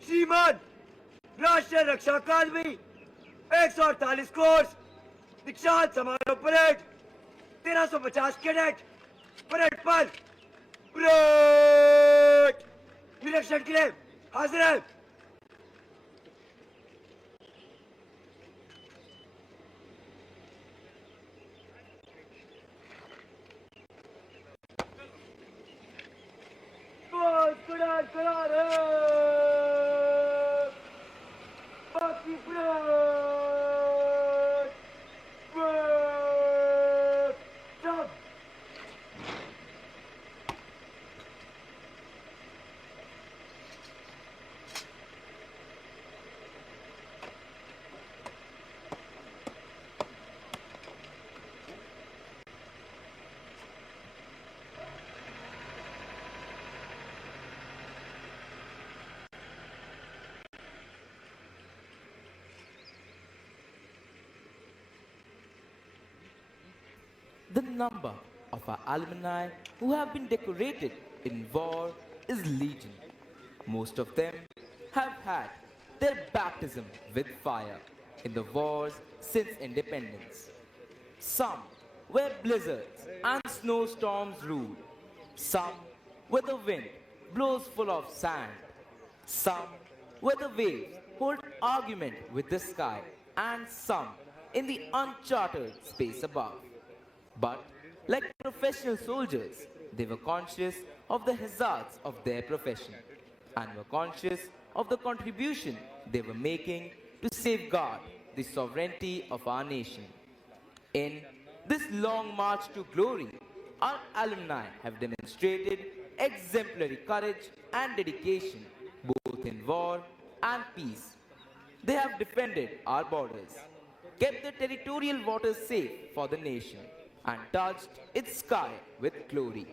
श्रीमान राष्ट्रीय रक्षा अकादमी 148 course दीक्षांत समारोह parade 1350 cadet parade पर parade निरीक्षण के लिए हाजिर है। कड़ा रहे बाकी सब The number of our alumni who have been decorated in war is legion. Most of them have had their baptism with fire in the wars since independence. Some where blizzards and snowstorms rule. Some where the wind blows full of sand. Some where the waves hold argument with the sky, and some in the uncharted space above. But, like professional soldiers, they were conscious of the hazards of their profession and were conscious of the contribution they were making to safeguard the sovereignty of our nation. In this long march to glory, our alumni have demonstrated exemplary courage and dedication both in war and peace. They have defended our borders, kept the territorial waters safe for the nation, and touched its sky with glory.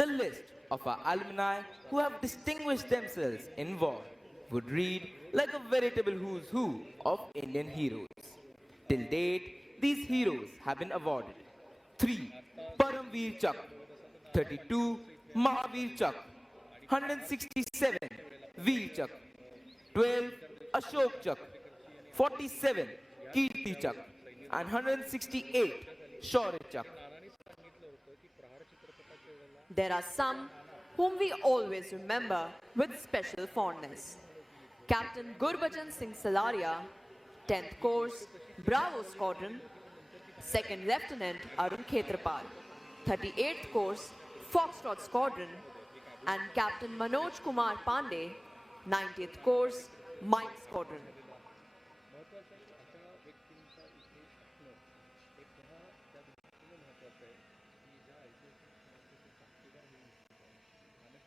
The list of our alumni who have distinguished themselves in war would read like a veritable who's who of Indian heroes. Till date, these heroes have been awarded 3 Paramveer Chak, 32 Mahavir Chak, 167 Veer Chak, 12 Ashok Chak, 47 Kirti Chak, and 168 Shaurya Chak. There are some whom we always remember with special fondness. Captain Gurbachan Singh Salaria, 10th Course, Bravo Squadron, 2nd Lieutenant Arun Khetrapal, 38th Course, Foxtrot Squadron, and Captain Manoj Kumar Pandey, 90th Course, Mike Squadron.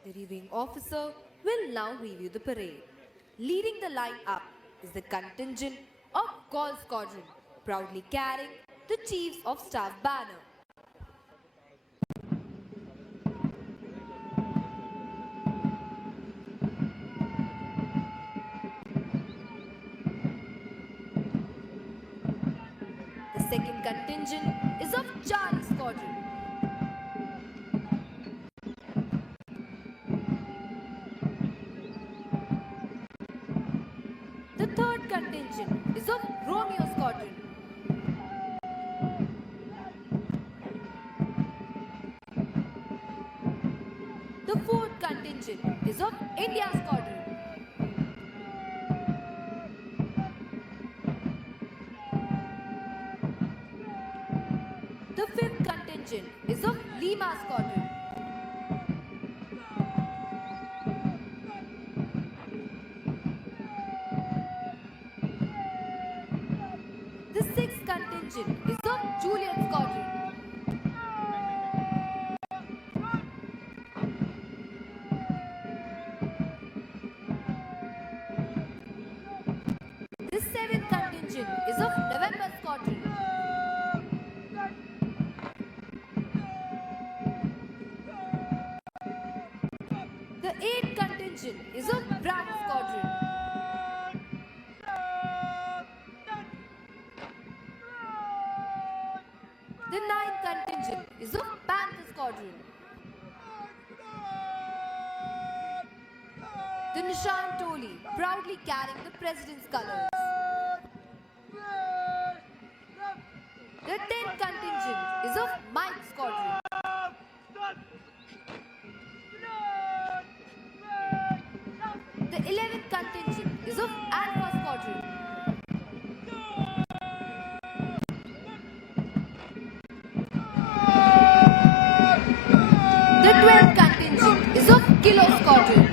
The reviewing officer will now review the parade. Leading the line up is the contingent of Call Squadron, proudly carrying the Chiefs of Staff banner. The second contingent is of Charlie Squadron. The third contingent is of Romeo Squadron. The fourth contingent is of India Squadron. The fifth contingent is of Lima Squadron. The sixth contingent is of Juliet Squadron. The seventh contingent is of November Squadron. The eighth contingent is of Bravo Squadron. The ninth contingent is of Panther Squadron. The Nishan Toli, proudly carrying the President's colors. The 10th contingent is of Mike Squadron. The 11th contingent is of Alpha Squadron. The 12th contingent is of Kilo Squadron.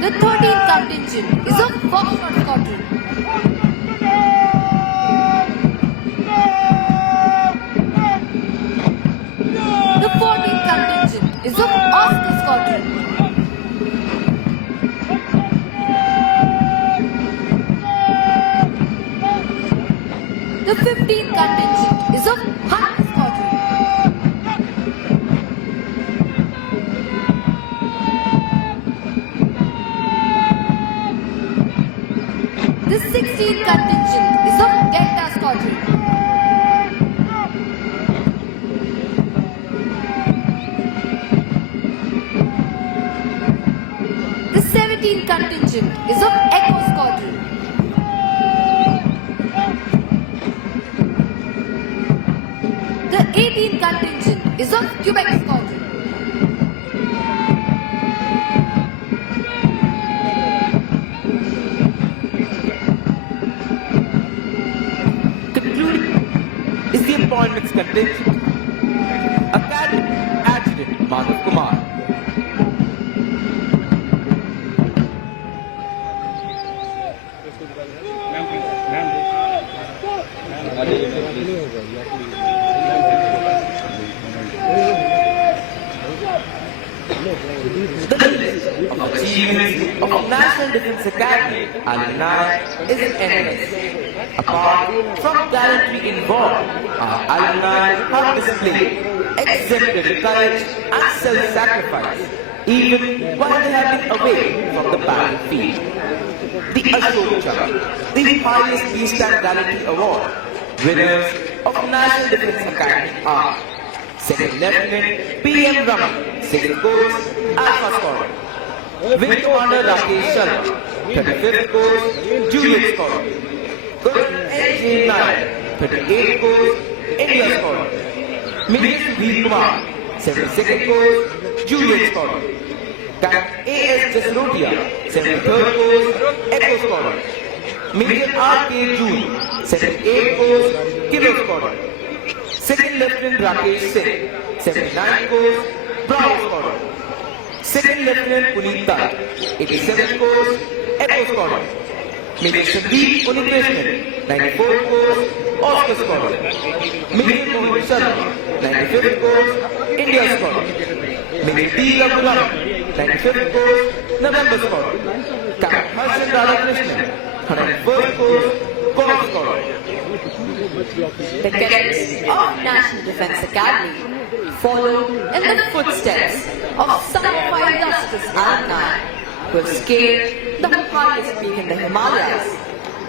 The 13th contingent is of Foxtrot Squadron. The 14th contingent is of Oscar Squadron. The 15th contingent is of Hunt Squadron. The 16th contingent is of Delta Squadron. The 17th contingent is of Echo Squadron. The 18th contingent is of Quebec Squadron. Concluding is the appointments contingent. Academy Adjutant Madhav Kumar. The list of achievements of National Defence Academy alumni is endless. Apart from gallantry involved, our alumni have displayed exemplary courage and self-sacrifice, even while they have been away from the battlefield. The Ashok Chakra, the highest peacetime gallantry award, winners of National Defence Academy are Second Lieutenant P.M. Raman, 6th Course, Alpha Squadron. Wing Commander Rakesh Sharma, 35th Course, Juliet Squadron. Colonel N.J. Nair, 38th Course, India Squadron. Major Sudhir Kumar, 72nd Course, Juliet Squadron. Captain A.S. Jasrotia, 73rd Course, Echo Squadron. Major R.K. June, 78th Course, Kilo Squadron. Second Lieutenant Rakesh Singh, 79th Course, Bravo Squadron. Second Lieutenant Puneet Tat, 87th Course, Echo Squadron. Major Sandeep Unikrishnan, 94th Course, Oscar Squadron. Major Mohit Sharma, 95th Course, India Squadron. Major D. Raghuram, 95th Course, November Squadron. Captain Harshan Radhakrishnan, 101st Course, Golf Squadron. The cadets of National Defence Academy follow in the footsteps of some of our illustrious alumni who have scaled the highest peak in the Himalayas,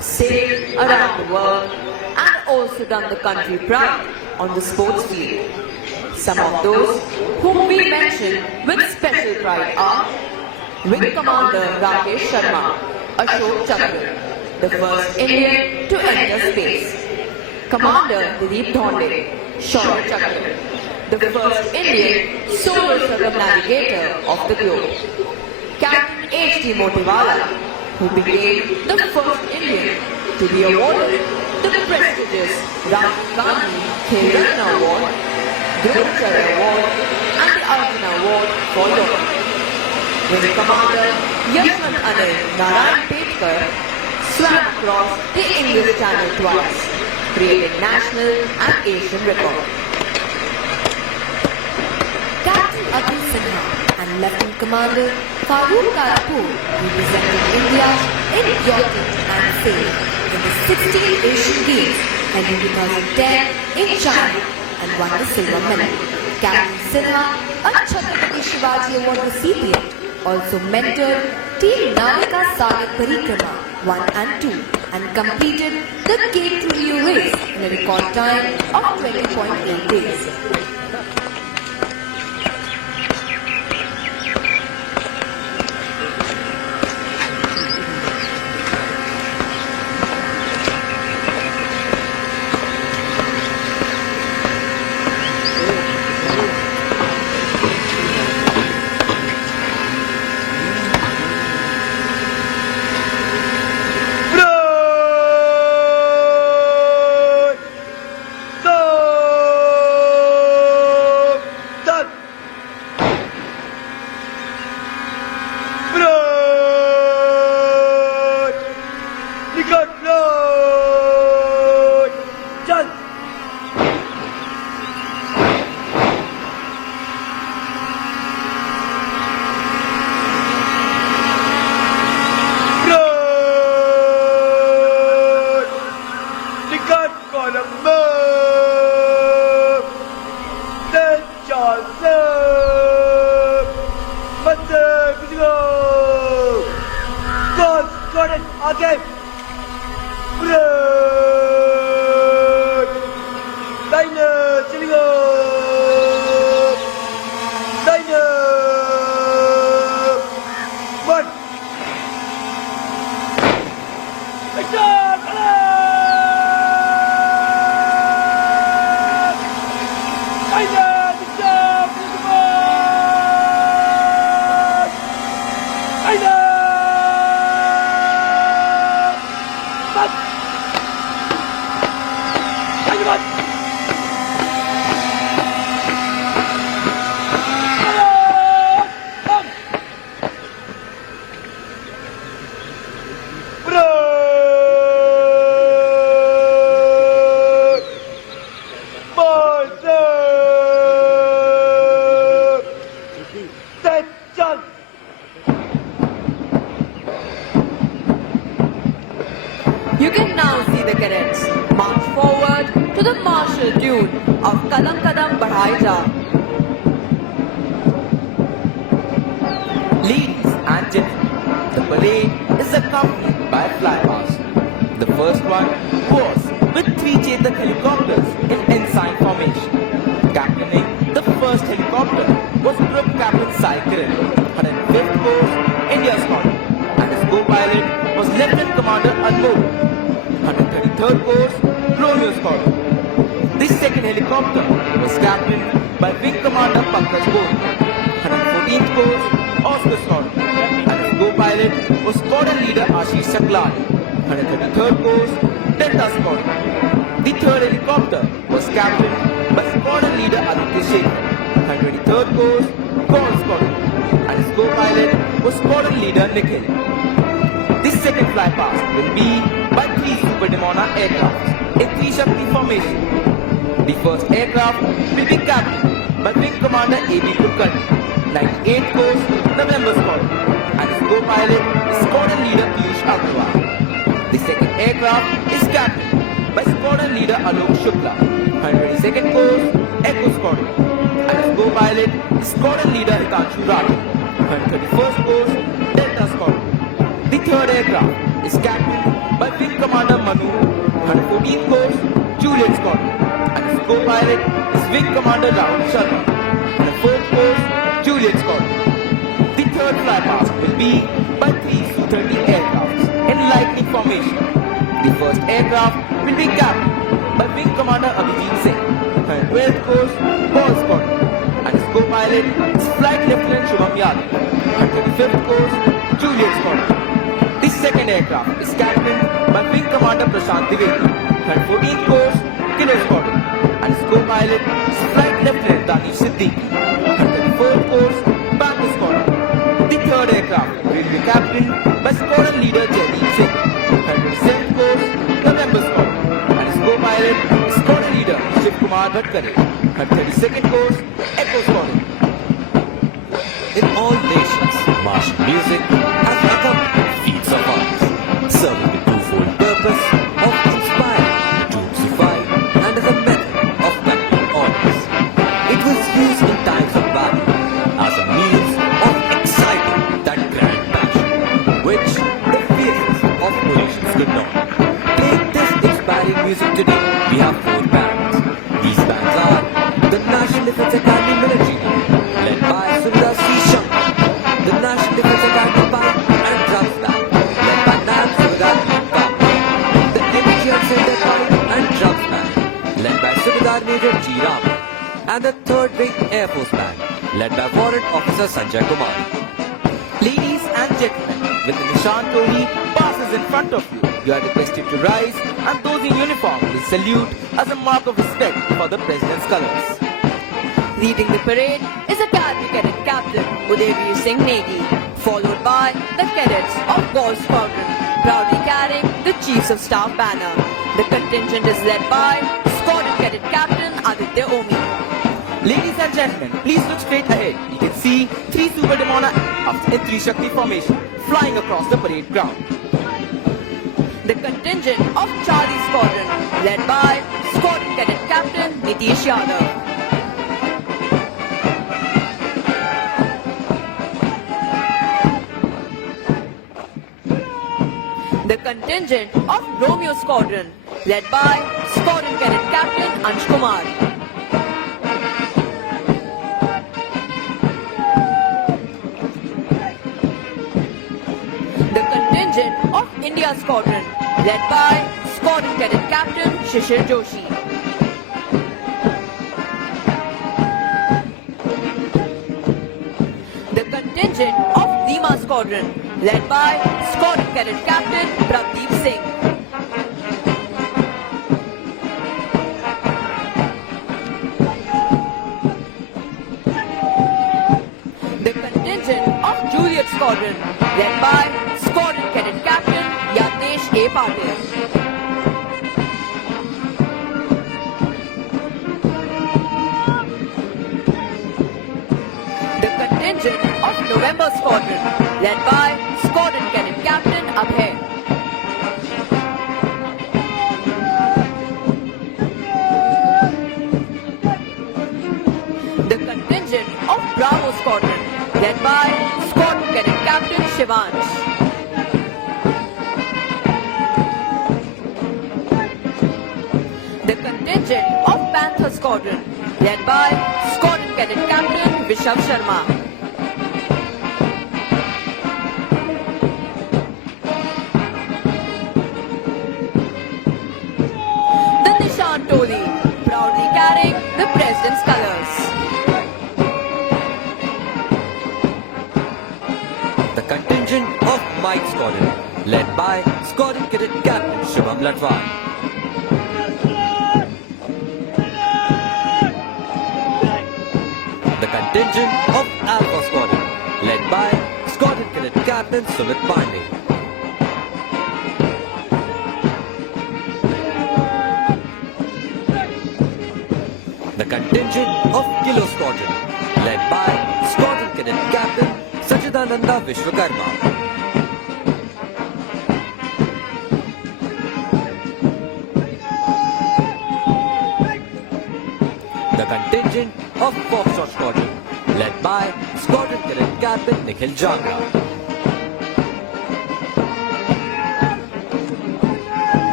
sailed around the world, and also done the country proud on the sports field. Some of those whom we mention with special pride are Wing Commander Rakesh Sharma, Ashok Chakra, the first Indian to enter space. Commander Dilip Dhonde, Shaurya Chakra, the first Indian solar circumnavigator of the globe. Captain H.D. Motiwala, who became the first Indian to be awarded the prestigious Rajiv Gandhi Khel Ratna Award, Dronacharya Award, and the Arjuna Award for Yoga. Wing Commander Yashwant Anil Narayan Petkar swam across the English Channel twice, creating national and Asian records. Captain Atul Sinha and Lieutenant Commander Farooq Karapoor represented India in yachting and sailing in the 16th Asian Games held in 2010 in China and won the silver medal. Captain Sinha, a Chhatrapati Shivaji Award recipient, also mentored Team Navika Sagar Parikrama 1 and 2 and completed the Cape to Rio race in a record time of 20.8 days. चलिए Tiger! One! Action! Tiger! Action! Tiger! Stop! Tiger! One! You can now see the cadets march forward to the martial tune of Kadam Kadam Badhai Ja. Ladies and gentlemen, the parade is accompanied by flypast. The first one was with 3 Chetak helicopters in ensign formation. Captaining the first helicopter was Group Captain Sai Kiran, 105th Course, India Squadron, and his co-pilot was Lieutenant Commander Anmol, 133rd Course, Romeo Squadron. This second helicopter was captained by Wing Commander Pankaj Bose, 114th Course, Oscar Squadron, and his co-pilot was Squadron Leader Ashish Chaklani, 133rd Course, Delta Squadron. The third helicopter was captained by Squadron Leader Aditya Shekhar, 123rd Course, Gaul Squadron, and his co-pilot was Squadron Leader Nikhil. This second flypast will be by 3 Super Demona aircrafts in 3 Shakti formation. The first aircraft will be captained by Wing Commander A.B. Kulkarni, 98th Course, November Squadron, and his co-pilot is Squadron Leader Piyush Agarwal. The second aircraft is captained by Squadron Leader Alok Shukla, 122nd Course, Echo Squadron, and his co-pilot is Squadron Leader Hitanshu Rathod, 131st Course, Delta Squadron. The third aircraft is captained by Wing Commander Manu, 114th Course, Juliet Squadron, and his co-pilot is Wing Commander Rahul Sharma, 104th Course, Juliet Squadron. The third flypast will be by 3 Su-30 aircrafts in lightning formation. The first aircraft will be captained by Wing Commander Abhijit Singh, 112th Course, Ball Squadron, and his co-pilot is Flight Lieutenant Shubham Yadav, 135th Course, Juliet Squadron. The second aircraft is captained by Wing Commander Prashant Dwivedi, 114th Course, Kilo Squadron, and his co-pilot is Flight Lieutenant Danish Siddiqui, 134th Course, Bangalore Squadron. The third aircraft will be captained by Squadron Leader Jaideep Singh, 127th Course, November Squadron, and his co-pilot is Squadron Leader Shiv Kumar Bhatkare, 132nd Course, Echo Squadron. In all nations, martial music has accompanied feats of arms, serving the twofold purpose of inspiring the troops to fight and as a method of conveying orders. It was used in times of battle as a means of exciting that grand passion, which the fiercest of nations could not. Playing this inspiring music today, we have 4 bands. These bands are the National Defence Academy Military Band, led by Subhadar C. Shankar, the National Defence Academy Pipe and Drums Band, led by Nam Subhadar B. Babu, the Immediate Center Pipe and Drums Band, led by Subhadar Major G. Raman, and the 3rd Wing Air Force Band, led by Warrant Officer Sanjay Kumar. Ladies and gentlemen, with the Nishan Toli passes in front of you, you are requested to rise, and those in uniform will salute as a mark of respect for the President's colors. Leading the parade is Academy Cadet Captain Udayveer Singh Negi, followed by the cadets of Gaul Squadron, proudly carrying the Chiefs of Staff banner. The contingent is led by Squadron Cadet Captain Aditya Omi. Ladies and gentlemen, please look straight ahead. You can see 3 Super Demona in 3 Shakti formation flying across the parade ground. The contingent of Charlie Squadron, led by Squadron Cadet Captain Nitish Yadav. The contingent of Romeo Squadron, led by Squadron Cadet Captain Ansh Kumar. Squadron, led by Squadron Cadet Captain Shishir Joshi. The contingent of Dima Squadron, led by Squadron Cadet Captain Prabdeep Singh. The contingent of Juliet Squadron, led by Squadron Cadet Captain Yagnesh A. Patil. The contingent of November Squadron, led by Squadron Cadet Captain Abhay. The contingent of Bravo Squadron, led by Squadron Cadet Captain Shivansh. The contingent of Panther Squadron, led by Squadron Cadet Captain Vishav Sharma. The Nishan Toli, proudly carrying the President's colours. The contingent of Mike Squadron, led by Squadron Cadet Captain Shubham Latwar. The contingent of Alpha Squadron, led by Squadron Cadet Captain Sumit Pandey. The contingent of Kilo Squadron, led by Squadron Cadet Captain Sachidananda Vishwakarma. The contingent of Foxtrot Squadron, led by Squadron Cadet Captain Nikhil Jangra.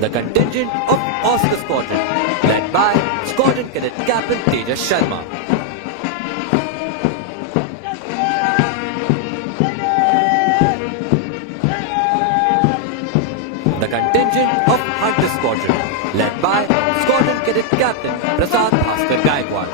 The contingent of Oscar Squadron, led by Squadron Cadet Captain Tejas Sharma. The contingent of Hunter Squadron, led by Squadron Cadet Captain Prasad Bhaskar Gaikwad.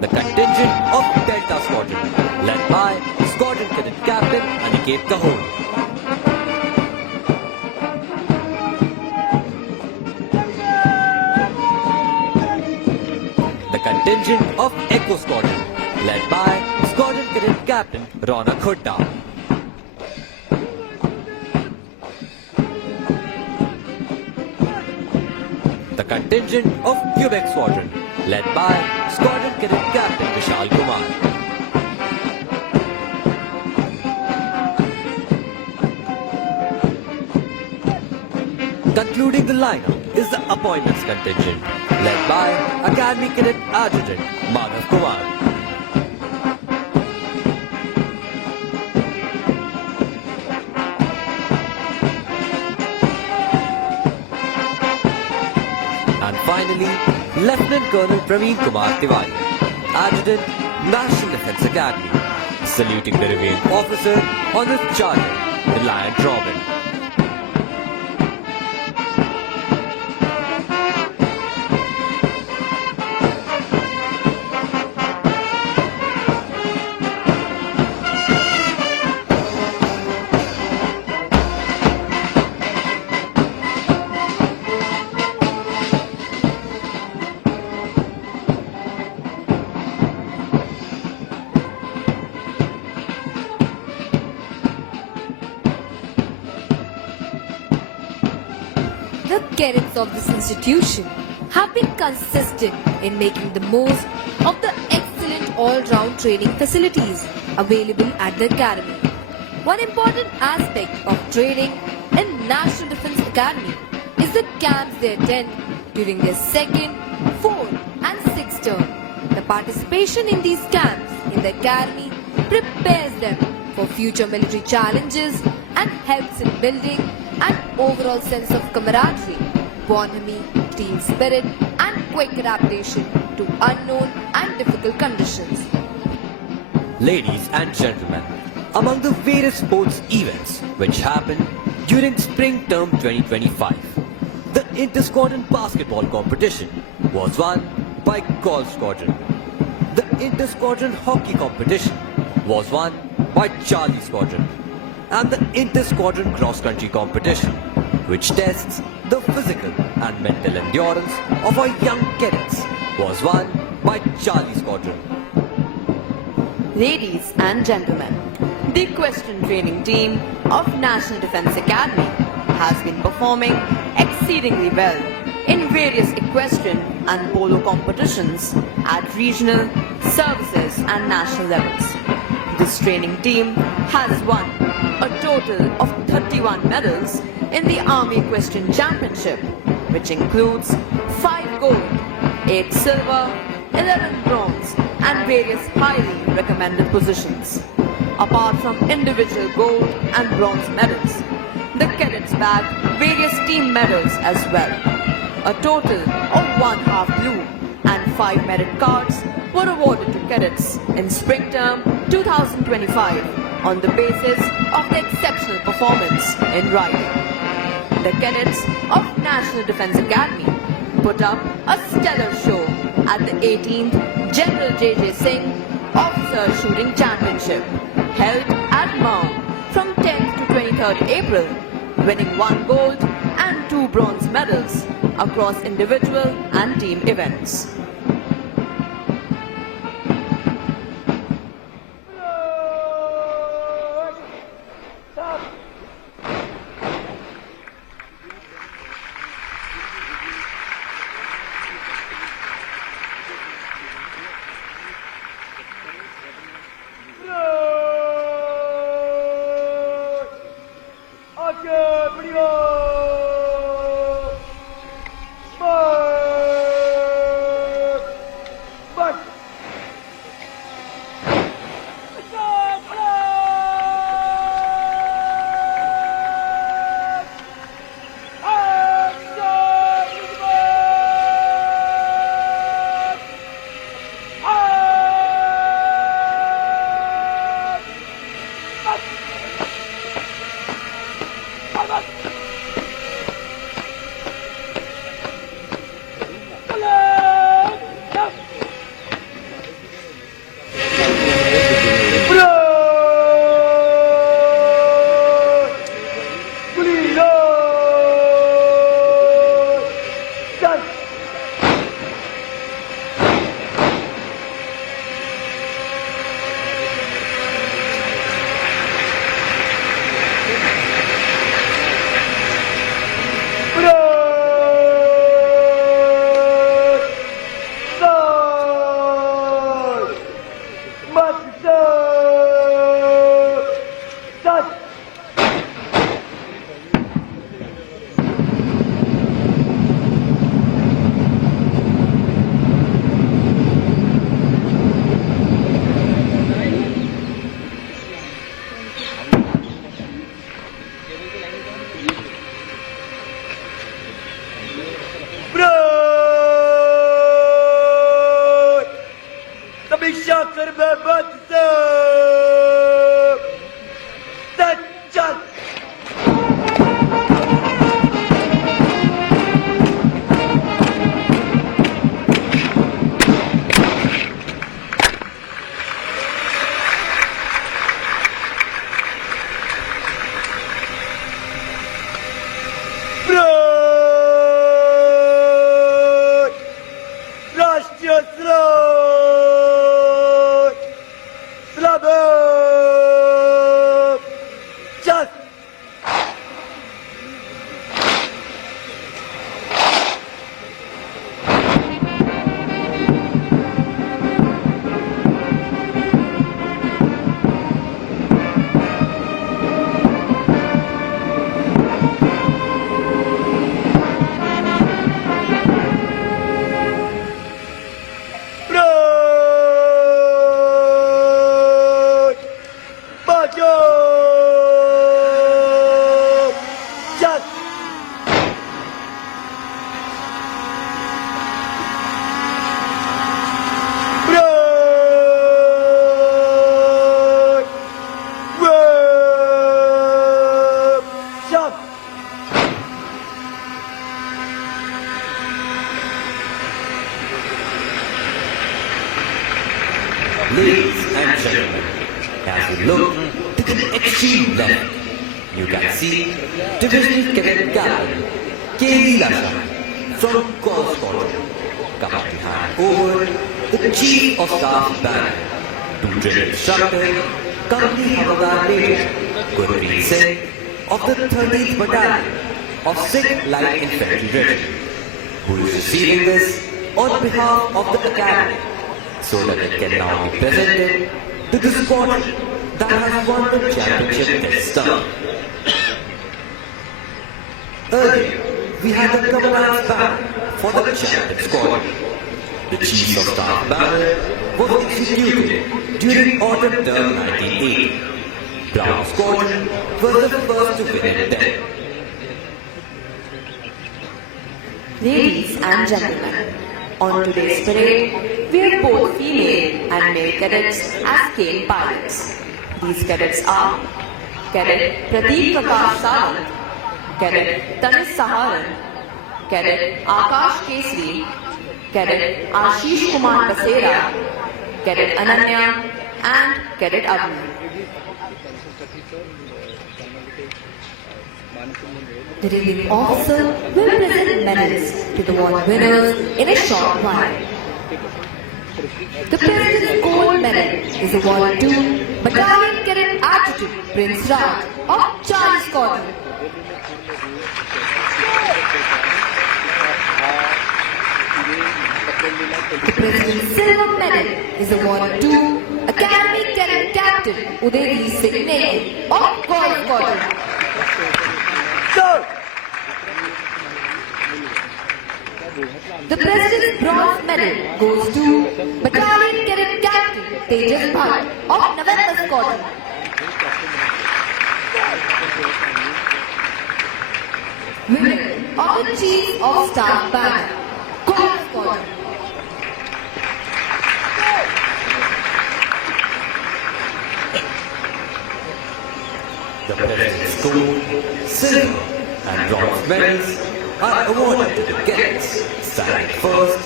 The contingent of Delta Squadron, led by Squadron Cadet Captain Aniket Kahul. The contingent of Echo Squadron, led by Squadron Cadet Captain Ronak Hooda. The contingent of Quebec Squadron, led by Squadron Cadet Captain Vishal Kumar. Concluding the lineup is the appointments contingent, led by Academy Cadet Adjutant Madhav Kumar. And finally, Lieutenant Colonel Praveen Kumar Tiwari, Adjutant, National Defence Academy, saluting the revered officer on his charger, the Lion Robin. The cadets of this institution have been consistent in making the most of the excellent all-round training facilities available at the academy. One important aspect of training in National Defence Academy is the camps they attend during their second, fourth and sixth term. The participation in these camps in the academy prepares them for future military challenges and helps in building an overall sense of camaraderie, bonhomie, team spirit and quick adaptation to unknown and difficult conditions. Ladies and gentlemen, among the various sports events which happened during spring term 2025, the inter-squadron basketball competition was won by Golf Squadron. The inter-squadron hockey competition was won by Charlie Squadron. And the inter-squadron cross-country competition, which tests the physical and mental endurance of our young cadets, was won by Charlie Squadron. Ladies and gentlemen, the equestrian training team of National Defence Academy has been performing exceedingly well in various equestrian and polo competitions at regional, services and national levels. This training team has won a total of 31 medals in the Army Equestrian Championship, which includes 5 gold, 8 silver, 11 bronze and various highly recommended positions. Apart from individual gold and bronze medals, the cadets bagged various team medals as well. A total of 1 half blue and 5 merit cards were awarded to cadets in spring term 2025 on the basis of their exceptional performance in riding. The cadets of National Defence Academy put up a stellar show at the 18th General J.J. Singh Officer Shooting Championship held at Mhow from 10th to 23rd April, winning 1 gold and 2 bronze medals across individual and team events. left, you can see Divisional Cadet Captain K.V. Lasha from Corps Squadron coming to hand over the Chief of Staff banner to drill instructor Company Havildar Major Gurpreet Singh of the 13th Battalion of 6th Light Infantry Regiment, who is receiving this on behalf of the Academy so that it can now be presented to the squadron that has won the championship this term. Earlier, we had the Commandant's banner for the champion squadron. The Chief of Staff banner was executed during autumn term 1980. Brown Squadron was the first to win it then. Ladies and gentlemen, on today's parade, we have both female and male cadets as cane pilots. These cadets are Cadet Pradeep Prakash Sawant, Cadet Tanis Saharan, Cadet Akash Kesri, Cadet Ashish Kumar Basera, Cadet Ananya, and Cadet Avni. The reviewing officer will present medals to the award winners in a short while. The President's Gold Medal is awarded to Battalion Cadet Adjutant Prince Raj of Charlie Squadron. The President's Silver Medal is awarded to Academy Cadet Captain Udayveer Singh Negi of Corps Squadron. The President's Bronze Medal goes to Battalion Cadet Captain Tejas Bhatt of November Squadron. Winner of the Chief of Staff banner, Corps Squadron. The President's Gold, Silver and Bronze medals are awarded to the cadets standing first,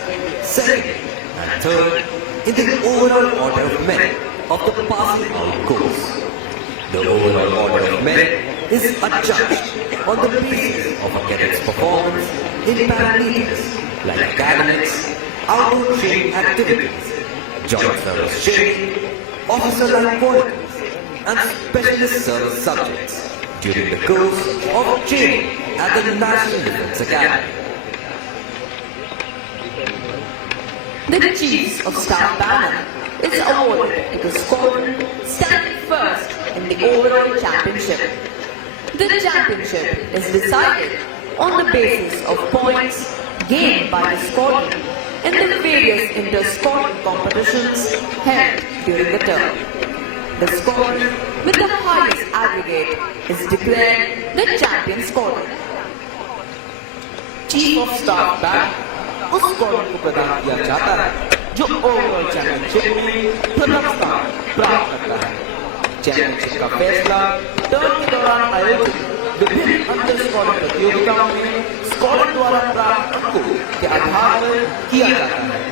second and third in the overall order of merit of the passing out course. The overall order of merit is adjudged on the basis of a cadet's performance in parameters like academics, outdoor training activities, joint service training, officer-like qualities and specialist service subjects during the course of training at the National Defence Academy. The Chiefs of Staff banner is awarded to the squadron standing first in the overall championship. The championship is decided on the basis of points gained by the squadron in the various inter-squadron competitions held during the term. The squadron with the highest aggregate is declared the champion squadron. Chief of staff band उस squadron को प्रदान किया जाता है जो overall championship में प्रथम स्थान प्राप्त करता है। चैंपियनशिप का फैसला टर्म के दौरान आयोजित विभिन्न अंतर स्क्वाड्रन प्रतियोगिताओं में स्क्वाड्रन द्वारा प्राप्त अंकों के आधार पर किया जाता है।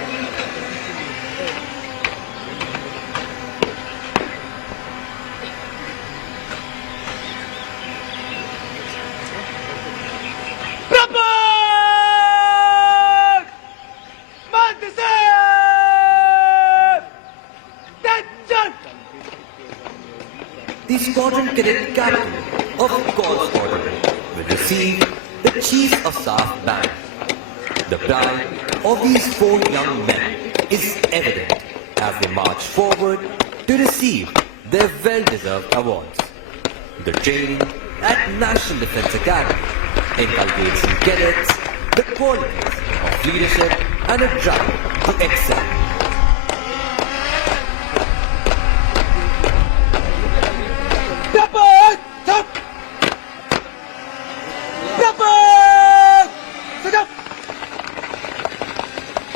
The squadron cadet captain of Corps Squadron will receive the Chief of Staff banner. The pride of these four young men is evident as they march forward to receive their well-deserved awards. The training at National Defence Academy inculcates in cadets the qualities of leadership and a drive to excel.